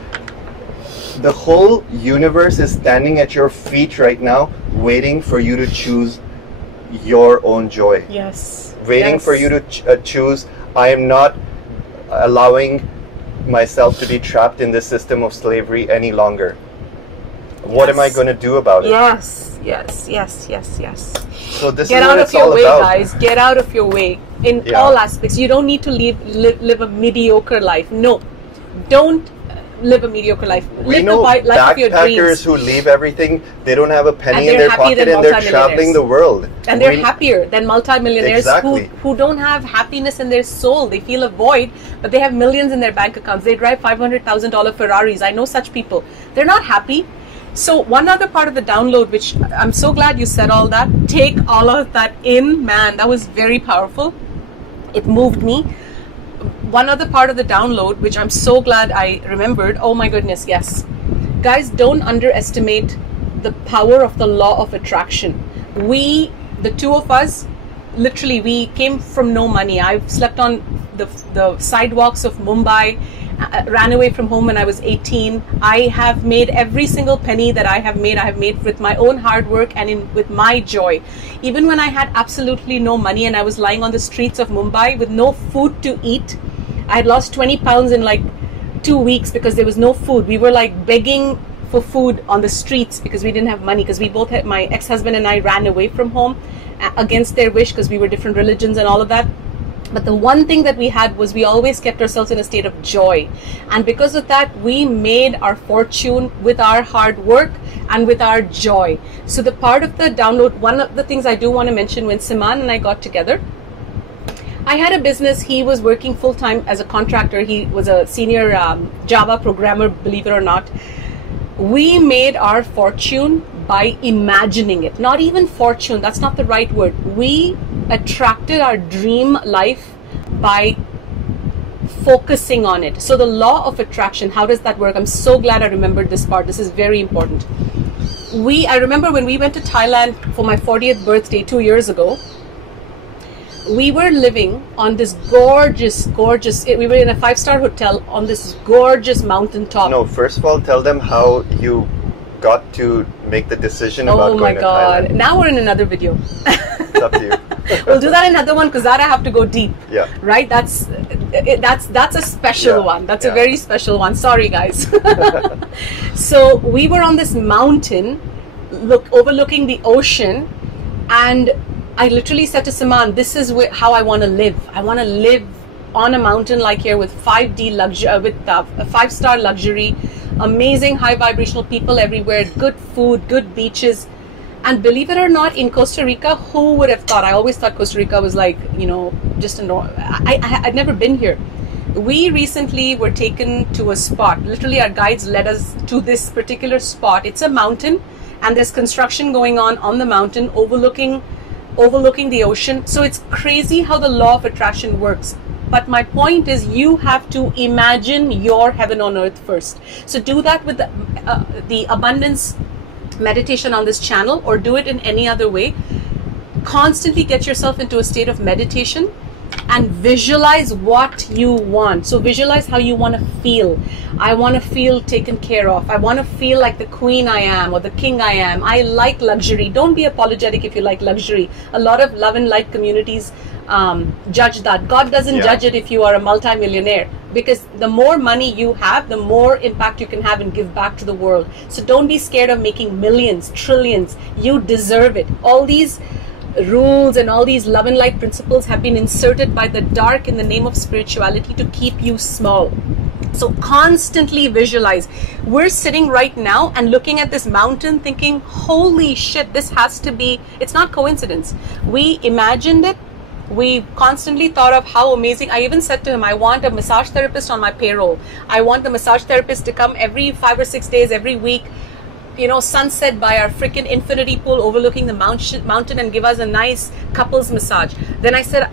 The whole universe is standing at your feet right now, waiting for you to choose your own joy. Yes. Waiting for you to choose. I am not allowing myself to be trapped in this system of slavery any longer. What am I going to do about it? Yes. So this is what it's all about. Get out of your way, guys. Get out of your way in all aspects. You don't need to live a mediocre life. No, don't live a mediocre life. Live the life of your dreams. Backpackers who leave everything, they don't have a penny in their pocket and they're traveling the world. And they're happier than multimillionaires who don't have happiness in their soul. They feel a void, but they have millions in their bank accounts. They drive $500,000 Ferraris. I know such people. They're not happy. So one other part of the download, which I'm so glad you said all that. Take all of that in. Man, that was very powerful. It moved me. One other part of the download, which I'm so glad I remembered. Oh my goodness, yes. Guys, don't underestimate the power of the law of attraction. We, the two of us, literally, we came from no money. I've slept on the sidewalks of Mumbai. ran away from home when I was 18. I have made every single penny that I have made with my own hard work and with my joy. Even when I had absolutely no money and I was lying on the streets of Mumbai with no food to eat, I had lost 20 pounds in like 2 weeks because there was no food. We were like begging for food on the streets because we didn't have money, because we both had, my ex-husband and I ran away from home against their wish because we were different religions and all of that. But the one thing that we had was we always kept ourselves in a state of joy. And because of that, we made our fortune with our hard work and with our joy. So the part of the download, one of the things I do want to mention, when SIman and I got together, I had a business. He was working full-time as a contractor. He was a senior Java programmer, believe it or not. We made our fortune by imagining it. Not even fortune, that's not the right word. We attracted our dream life by focusing on it. So the law of attraction, how does that work? I'm so glad I remembered this part. This is very important. I remember when we went to Thailand for my 40th birthday 2 years ago, we were living on this gorgeous, we were in a 5-star hotel on this gorgeous mountaintop. No, first of all, tell them how you got to make the decision about going to Thailand. Oh my God. Now we're in another video. It's up to you. We'll do that in another one because that I have to go deep. Yeah. Right? That's a special one. That's a very special one. Sorry, guys. So we were on this mountain, overlooking the ocean, and I literally said to SIman, this is how I want to live. I want to live on a mountain like here with 5D luxury, with a 5-star luxury, amazing high vibrational people everywhere, good food, good beaches. And believe it or not, in Costa Rica, who would have thought? I always thought Costa Rica was like, you know, just a normal. I'd never been here. We recently were taken to a spot. Literally, our guides led us to this particular spot. It's a mountain, and there's construction going on the mountain, overlooking the ocean. So it's crazy how the law of attraction works. But my point is, you have to imagine your heaven on earth first. So do that with the abundance meditation on this channel, or do it in any other way. Constantly get yourself into a state of meditation and visualize what you want. So visualize how you want to feel. I want to feel taken care of. I want to feel like the queen I am or the king I am. I like luxury. Don't be apologetic if you like luxury. A lot of love and light communities judge that. God doesn't judge it if you are a multi-millionaire, because the more money you have, the more impact you can have and give back to the world. So don't be scared of making millions, trillions. You deserve it. All these rules and all these love and light principles have been inserted by the dark in the name of spirituality to keep you small. So constantly visualize. We're sitting right now and looking at this mountain thinking, holy shit, this has to be, it's not coincidence. We imagined it. We constantly thought of how amazing. I even said to him, I want a massage therapist on my payroll. I want the massage therapist to come every 5 or 6 days, every week, you know, sunset by our freaking infinity pool overlooking the mountain and give us a nice couples massage. Then I said,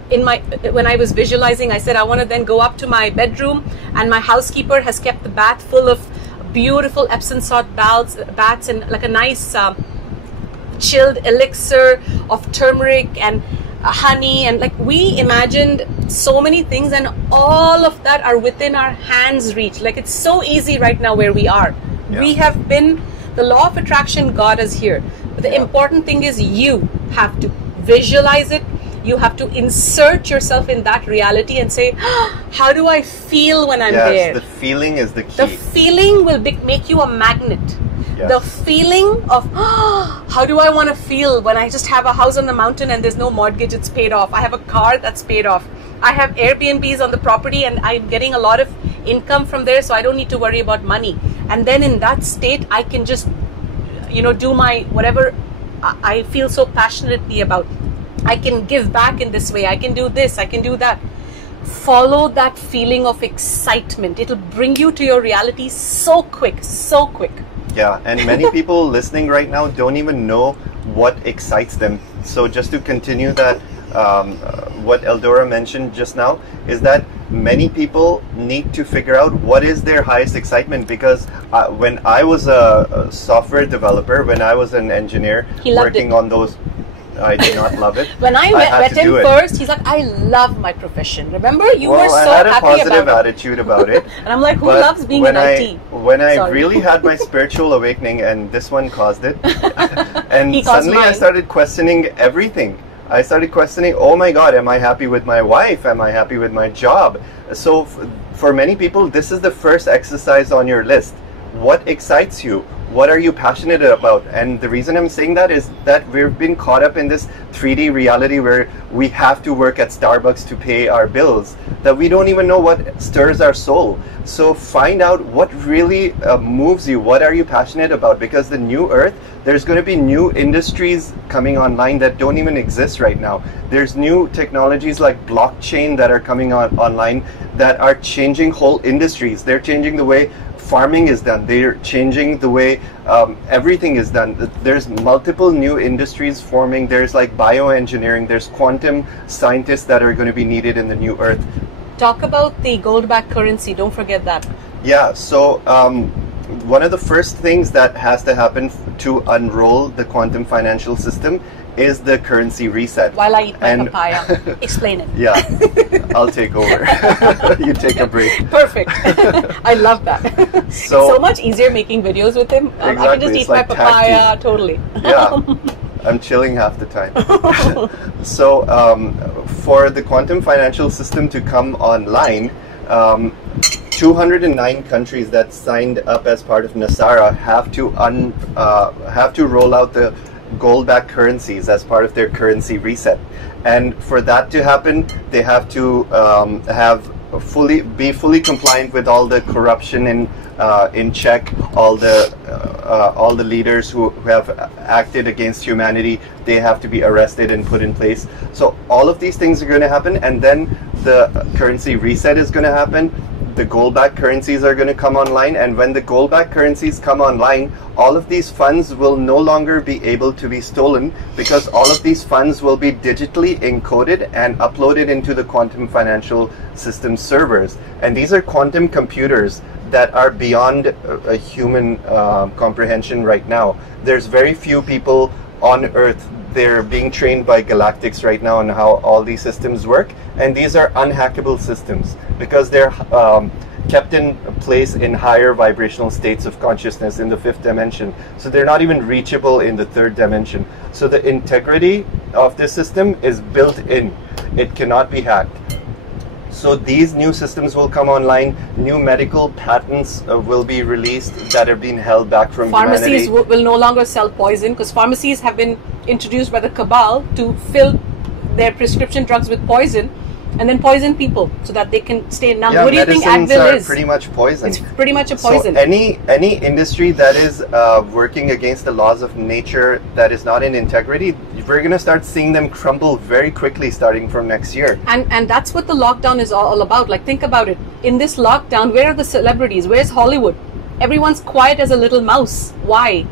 when I was visualizing, I said, I want to then go up to my bedroom, and my housekeeper has kept the bath full of beautiful Epsom salt baths and like a nice chilled elixir of turmeric and honey, and like we imagined so many things, and all of that are within our hands reach. Like it's so easy right now where we are. We have been, the law of attraction got us here, but the important thing is you have to visualize it. You have to insert yourself in that reality and say, how do I feel when I'm there? The feeling is the key. The feeling will make you a magnet. The feeling of, how do I want to feel when I just have a house on the mountain and there's no mortgage, it's paid off. I have a car that's paid off. I have Airbnbs on the property and I'm getting a lot of income from there, so I don't need to worry about money. And then in that state, I can just, you know, do my whatever I feel so passionately about. I can give back in this way. I can do this. I can do that. Follow that feeling of excitement. It'll bring you to your reality so quick, so quick. Yeah, and many people listening right now don't even know what excites them. So just to continue that, what EldoRa mentioned just now is that many people need to figure out what is their highest excitement, because when I was a software developer, when I was an engineer working on those I did not love it. When I met him first, he's like, I love my profession. Remember, you were so happy about it. I had a positive attitude about it. And I'm like, who loves being in IT? When I really had my spiritual awakening, and this one caused it, and suddenly I started questioning everything. I started questioning, oh my God, am I happy with my wife? Am I happy with my job? So for many people, this is the first exercise on your list. What excites you? What are you passionate about? And the reason I'm saying that is that we've been caught up in this 3D reality where we have to work at Starbucks to pay our bills, that we don't even know what stirs our soul. So find out what really moves you. What are you passionate about? Because the new earth, there's going to be new industries coming online that don't even exist right now. There's new technologies like blockchain that are coming online that are changing whole industries. They're changing the way farming is done. They're changing the way everything is done. There's multiple new industries forming. There's like bioengineering. There's quantum scientists that are going to be needed in the new earth. Talk about the gold-backed currency. Don't forget that. Yeah. So one of the first things that has to happen to unroll the quantum financial system is the currency reset. While I eat my papaya. Explain it. Yeah, I'll take over. You take a break. Perfect. I love that. It's so much easier making videos with him. Exactly. I can just eat my papaya. Totally. Yeah, I'm chilling half the time. So for the quantum financial system to come online, 209 countries that signed up as part of NESARA have to roll out the gold-backed currencies as part of their currency reset. And for that to happen, they have to be fully compliant with all the corruption in check, all the leaders who have acted against humanity. They have to be arrested and put in place. So all of these things are going to happen, and then the currency reset is going to happen. The gold-backed currencies are going to come online, and when the gold-backed currencies come online, all of these funds will no longer be able to be stolen, because all of these funds will be digitally encoded and uploaded into the quantum financial system servers. And these are quantum computers that are beyond a human comprehension right now. There's very few people on Earth. They're being trained by Galactics right now on how all these systems work, and these are unhackable systems because they're kept in place in higher vibrational states of consciousness in the 5th dimension. So they're not even reachable in the 3rd dimension. So the integrity of this system is built in. It cannot be hacked. So these new systems will come online. New medical patents will be released that are being held back from Pharmacies humanity. will no longer sell poison, because pharmacies have been introduced by the cabal to fill their prescription drugs with poison and then poison people so that they can stay numb. Yeah, what do you think medicines Advil are is? pretty much poison. It's pretty much a poison. So any industry that is working against the laws of nature, that is not in integrity, we're going to start seeing them crumble very quickly starting from next year. And that's what the lockdown is all about. Like, think about it. In this lockdown, where are the celebrities? Where's Hollywood? Everyone's quiet as a little mouse. Why?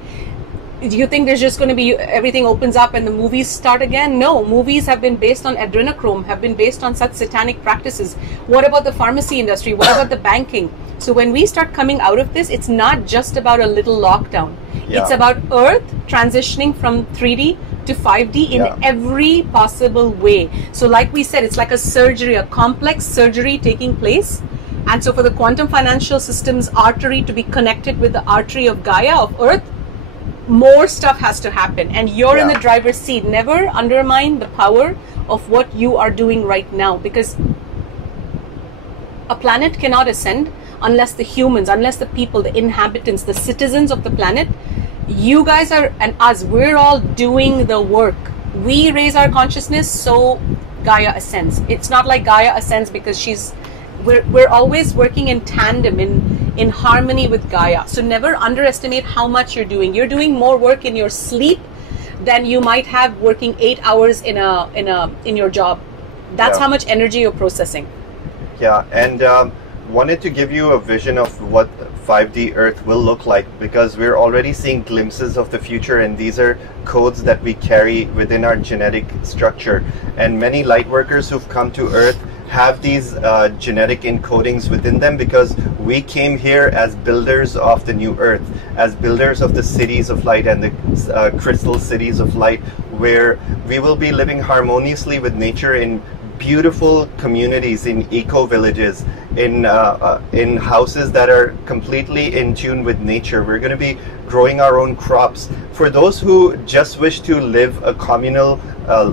Do you think there's just going to be everything opens up and the movies start again? No, movies have been based on adrenochrome, have been based on such satanic practices. What about the pharmacy industry? What about the banking? So when we start coming out of this, it's not just about a little lockdown. Yeah. It's about Earth transitioning from 3D to 5D in every possible way. So like we said, it's like a surgery, a complex surgery taking place. And so for the quantum financial system's artery to be connected with the artery of Gaia, of Earth, more stuff has to happen, and you're in the driver's seat. Never undermine the power of what you are doing right now, because a planet cannot ascend unless the humans, unless the people, the inhabitants, the citizens of the planet, you guys are, and us, we're all doing the work. We raise our consciousness so Gaia ascends. It's not like Gaia ascends because we're always working in tandem, in harmony with Gaia. So never underestimate how much you're doing. You're doing more work in your sleep than you might have working 8 hours in your job. That's how much energy you're processing. Yeah, and wanted to give you a vision of what 5D Earth will look like, because we're already seeing glimpses of the future, and these are codes that we carry within our genetic structure. And many light workers who've come to Earth, have these genetic encodings within them, because we came here as builders of the new earth, as builders of the cities of light and the crystal cities of light, where we will be living harmoniously with nature in beautiful communities, in eco villages, in houses that are completely in tune with nature. We're going to be growing our own crops. For those who just wish to live a communal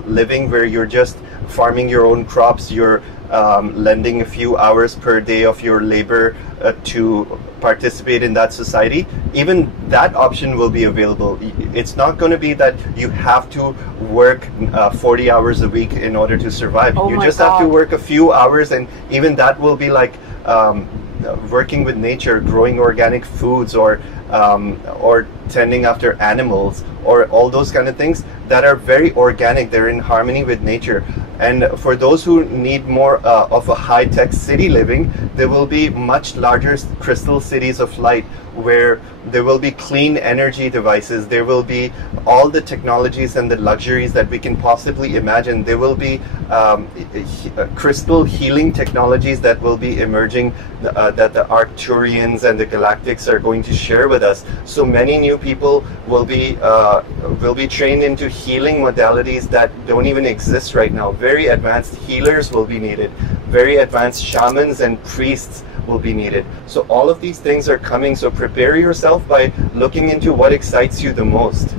living where you're just farming your own crops, you're lending a few hours per day of your labor to participate in that society, even that option will be available. It's not going to be that you have to work 40 hours a week in order to survive. Oh you my just God. have to work a few hours, and even that will be like working with nature, growing organic foods, or tending after animals, or all those kind of things that are very organic. They're in harmony with nature. And for those who need more of a high-tech city living, there will be much larger crystal cities of light, where there will be clean energy devices. There will be all the technologies and the luxuries that we can possibly imagine. There will be crystal healing technologies that will be emerging, that the Arcturians and the Galactics are going to share with us. So many new people will be trained into healing modalities that don't even exist right now. Very advanced healers will be needed. Very advanced shamans and priests will be needed. So all of these things are coming. So prepare yourself by looking into what excites you the most.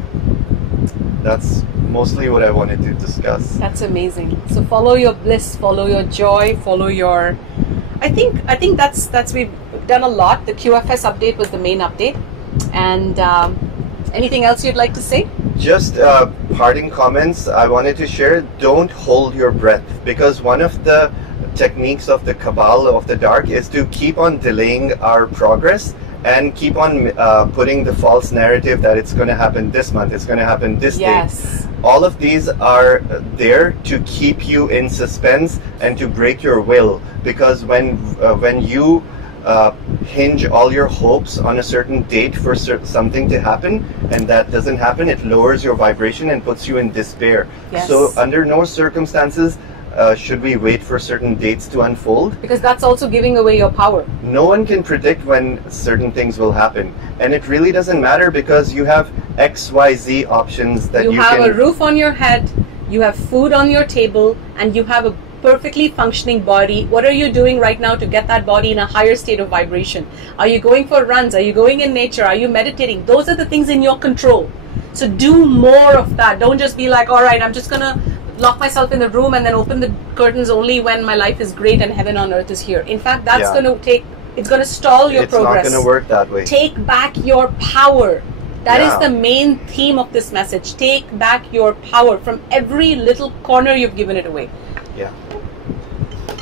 That's mostly what I wanted to discuss. That's amazing. So follow your bliss, follow your joy, follow your... I think that's we've done a lot. The QFS update was the main update. And anything else you'd like to say? Just parting comments I wanted to share. Don't hold your breath, because one of the techniques of the cabal of the dark is to keep on delaying our progress and keep on putting the false narrative that it's going to happen this month, it's going to happen this day. All of these are there to keep you in suspense and to break your will, because when you hinge all your hopes on a certain date for something to happen, and that doesn't happen, it lowers your vibration and puts you in despair. So under no circumstances should we wait for certain dates to unfold, because that's also giving away your power. No one can predict when certain things will happen, and it really doesn't matter, because you have XYZ options that you have can... a roof on your head, you have food on your table, and you have a perfectly functioning body. What are you doing right now to get that body in a higher state of vibration? Are you going for runs? Are you going in nature? Are you meditating? Those are the things in your control. So do more of that. Don't just be like, all right, I'm just gonna lock myself in the room and then open the curtains only when my life is great and heaven on earth is here. In fact, that's gonna it's gonna stall your progress. It's not gonna work that way. Take back your power. That is the main theme of this message. Take back your power from every little corner you've given it away. Yeah.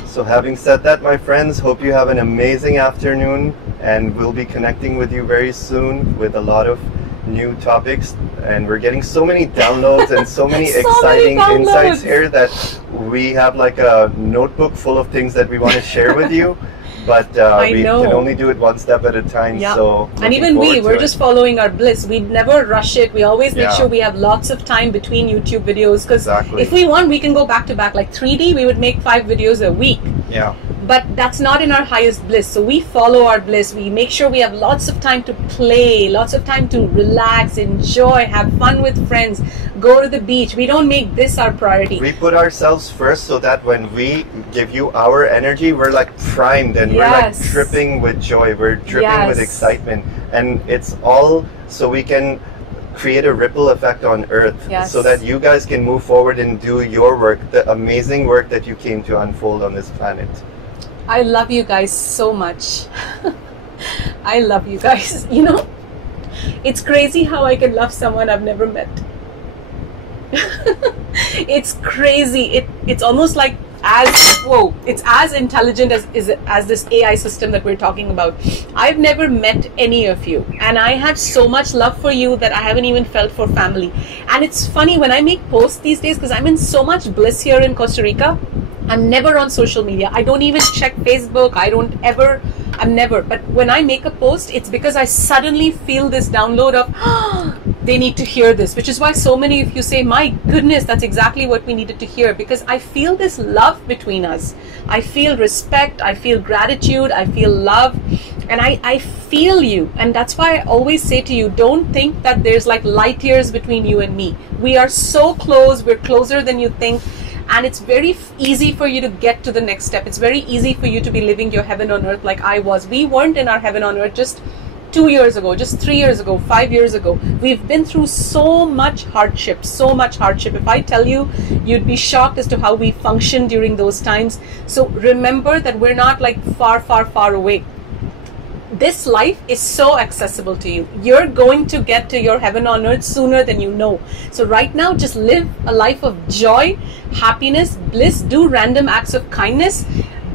So having said that, my friends, hope you have an amazing afternoon, and we'll be connecting with you very soon with a lot of new topics. And we're getting so many downloads and so many exciting insights here that we have like a notebook full of things that we want to share with you. But we can only do it one step at a time. So and even we're just following our bliss. We never rush it. We always make sure we have lots of time between YouTube videos, because if we want, we can go back to back. Like 3D, we would make 5 videos a week. But that's not in our highest bliss. So we follow our bliss. We make sure we have lots of time to play, lots of time to relax, enjoy, have fun with friends, go to the beach. We don't make this our priority. We put ourselves first, so that when we give you our energy, we're like primed and we're like dripping with joy. We're dripping with excitement. And it's all so we can create a ripple effect on earth, so that you guys can move forward and do your work, the amazing work that you came to unfold on this planet. I love you guys so much. I love you guys. You know, it's crazy how I can love someone I've never met. It's crazy. It's almost like it's as intelligent as this AI system that we're talking about. I've never met any of you, and I have so much love for you that I haven't even felt for family. And it's funny when I make posts these days, because I'm in so much bliss here in Costa Rica. I'm never on social media. I don't even check Facebook. I'm never. But when I make a post, it's because I suddenly feel this download of, they need to hear this, which is why so many of you say, my goodness, that's exactly what we needed to hear, because I feel this love between us. I feel respect, I feel gratitude, I feel love, and I feel you. And that's why I always say to you, don't think that there's like light years between you and me. We are so close, we're closer than you think. And it's very easy for you to get to the next step. It's very easy for you to be living your heaven on earth like I was. We weren't in our heaven on earth just 2 years ago, just 3 years ago, 5 years ago. We've been through so much hardship, so much hardship. If I tell you, you'd be shocked as to how we functioned during those times. So remember that we're not like far, far, far away. This life is so accessible to you. You're going to get to your heaven on earth sooner than you know. So right now, just live a life of joy, happiness, bliss, do random acts of kindness.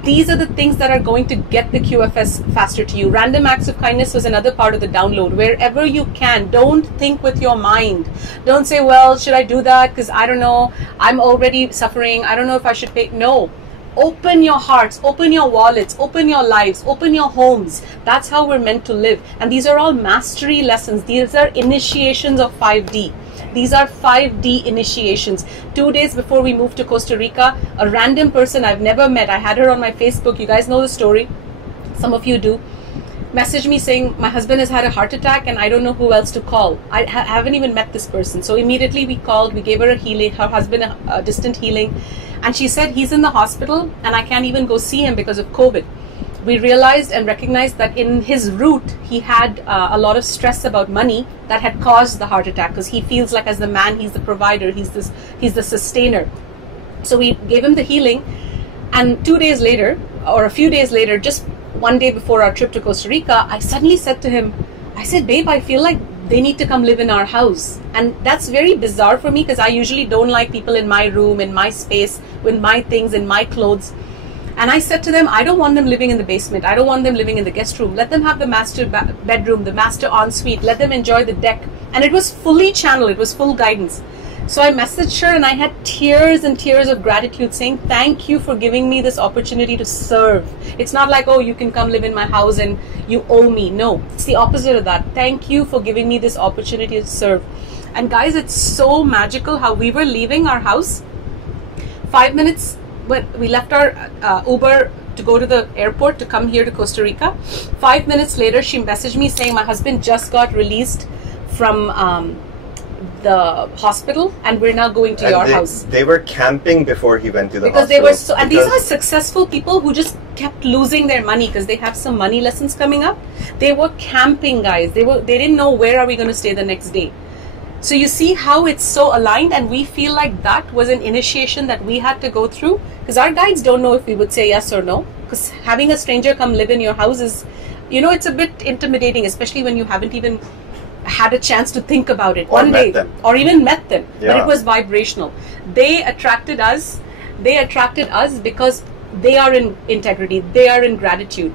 These are the things that are going to get the QFS faster to you. Random acts of kindness was another part of the download. Wherever you can, don't think with your mind. Don't say, well, should I do that? Because I don't know, I'm already suffering. I don't know if I should pay. No. Open your hearts, open your wallets, open your lives, open your homes. That's how we're meant to live. And these are all mastery lessons. These are initiations of 5D. These are 5D initiations. 2 days before we moved to Costa Rica, a random person I've never met, I had her on my Facebook. You guys know the story. Some of you do. Messaged me saying, my husband has had a heart attack and I don't know who else to call. I haven't even met this person. So immediately we called, we gave her a healing, her husband a distant healing. And she said, he's in the hospital and I can't even go see him because of COVID. We realized and recognized that in his root, he had a lot of stress about money that had caused the heart attack, because he feels like as the man, he's the provider, he's the sustainer. So we gave him the healing. And 2 days later, or a few days later, just one day before our trip to Costa Rica, I suddenly said to him, I said, babe, I feel like they need to come live in our house. And that's very bizarre for me, because I usually don't like people in my room, in my space, with my things, in my clothes. And I said to them, I don't want them living in the basement. I don't want them living in the guest room. Let them have the master bedroom, the master ensuite. Let them enjoy the deck. And it was fully channeled. It was full guidance. So I messaged her and I had tears and tears of gratitude saying, thank you for giving me this opportunity to serve. It's not like, oh, you can come live in my house and you owe me. No, it's the opposite of that. Thank you for giving me this opportunity to serve. And guys, it's so magical how we were leaving our house. 5 minutes, when we left our Uber to go to the airport to come here to Costa Rica. 5 minutes later, she messaged me saying my husband just got released from the hospital and we're now going to your house. They were camping before he went to the because hospital. They were so, and these are successful people who just kept losing their money because they have some money lessons coming up. They were camping, guys. They didn't know where are we going to stay the next day. So you see how it's so aligned, and we feel like that was an initiation that we had to go through, because our guides don't know if we would say yes or no, because having a stranger come live in your house is, you know, it's a bit intimidating, especially when you haven't even had a chance to think about it one day or even met them. Yeah. But it was vibrational. They attracted us because they are in integrity, they are in gratitude.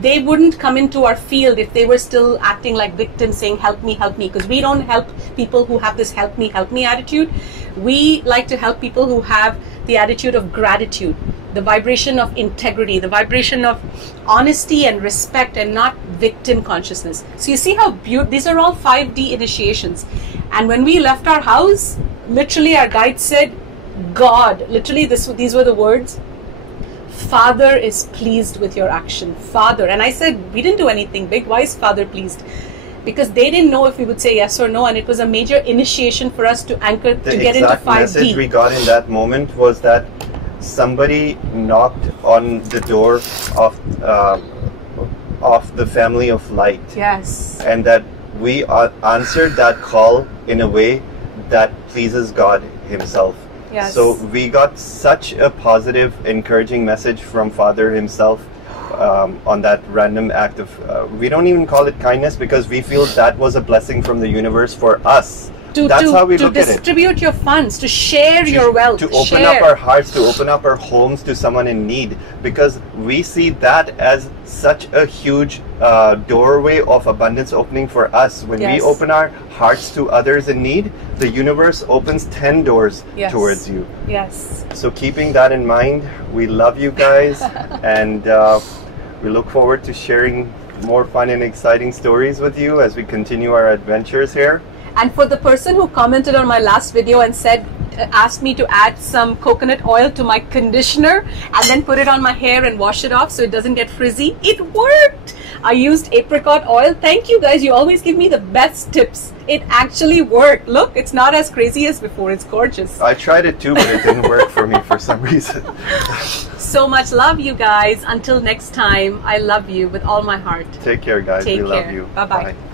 They wouldn't come into our field if they were still acting like victims, saying help me, because we don't help people who have this help me attitude. We like to help people who have the attitude of gratitude, the vibration of integrity, the vibration of honesty and respect, and not victim consciousness. So you see how beautiful, these are all 5D initiations. And when we left our house, literally our guide said, God, literally these were the words, Father is pleased with your action. Father. And I said, we didn't do anything big. Why is Father pleased? Because they didn't know if we would say yes or no, and it was a major initiation for us to anchor, to get into 5D. The message we got in that moment was that somebody knocked on the door of the family of light. Yes. And that we answered that call in a way that pleases God Himself. Yes. So we got such a positive, encouraging message from Father himself on that random act of, we don't even call it kindness, because we feel that was a blessing from the universe for us. That's how we look at it. To distribute your funds, to share your wealth. To open up our hearts, to open up our homes to someone in need. Because we see that as such a huge doorway of abundance opening for us. When we open our hearts to others in need, the universe opens 10 doors towards you. Yes. So keeping that in mind, we love you guys. And we look forward to sharing more fun and exciting stories with you as we continue our adventures here. And for the person who commented on my last video and said, asked me to add some coconut oil to my conditioner and then put it on my hair and wash it off so it doesn't get frizzy, it worked. I used apricot oil. Thank you guys, you always give me the best tips. It actually worked. Look, it's not as crazy as before. It's gorgeous. I tried it too, but it didn't work for me for some reason. So much love, you guys. Until next time, I love you with all my heart. Take care, guys. Take we care. love you. Bye-bye. Bye.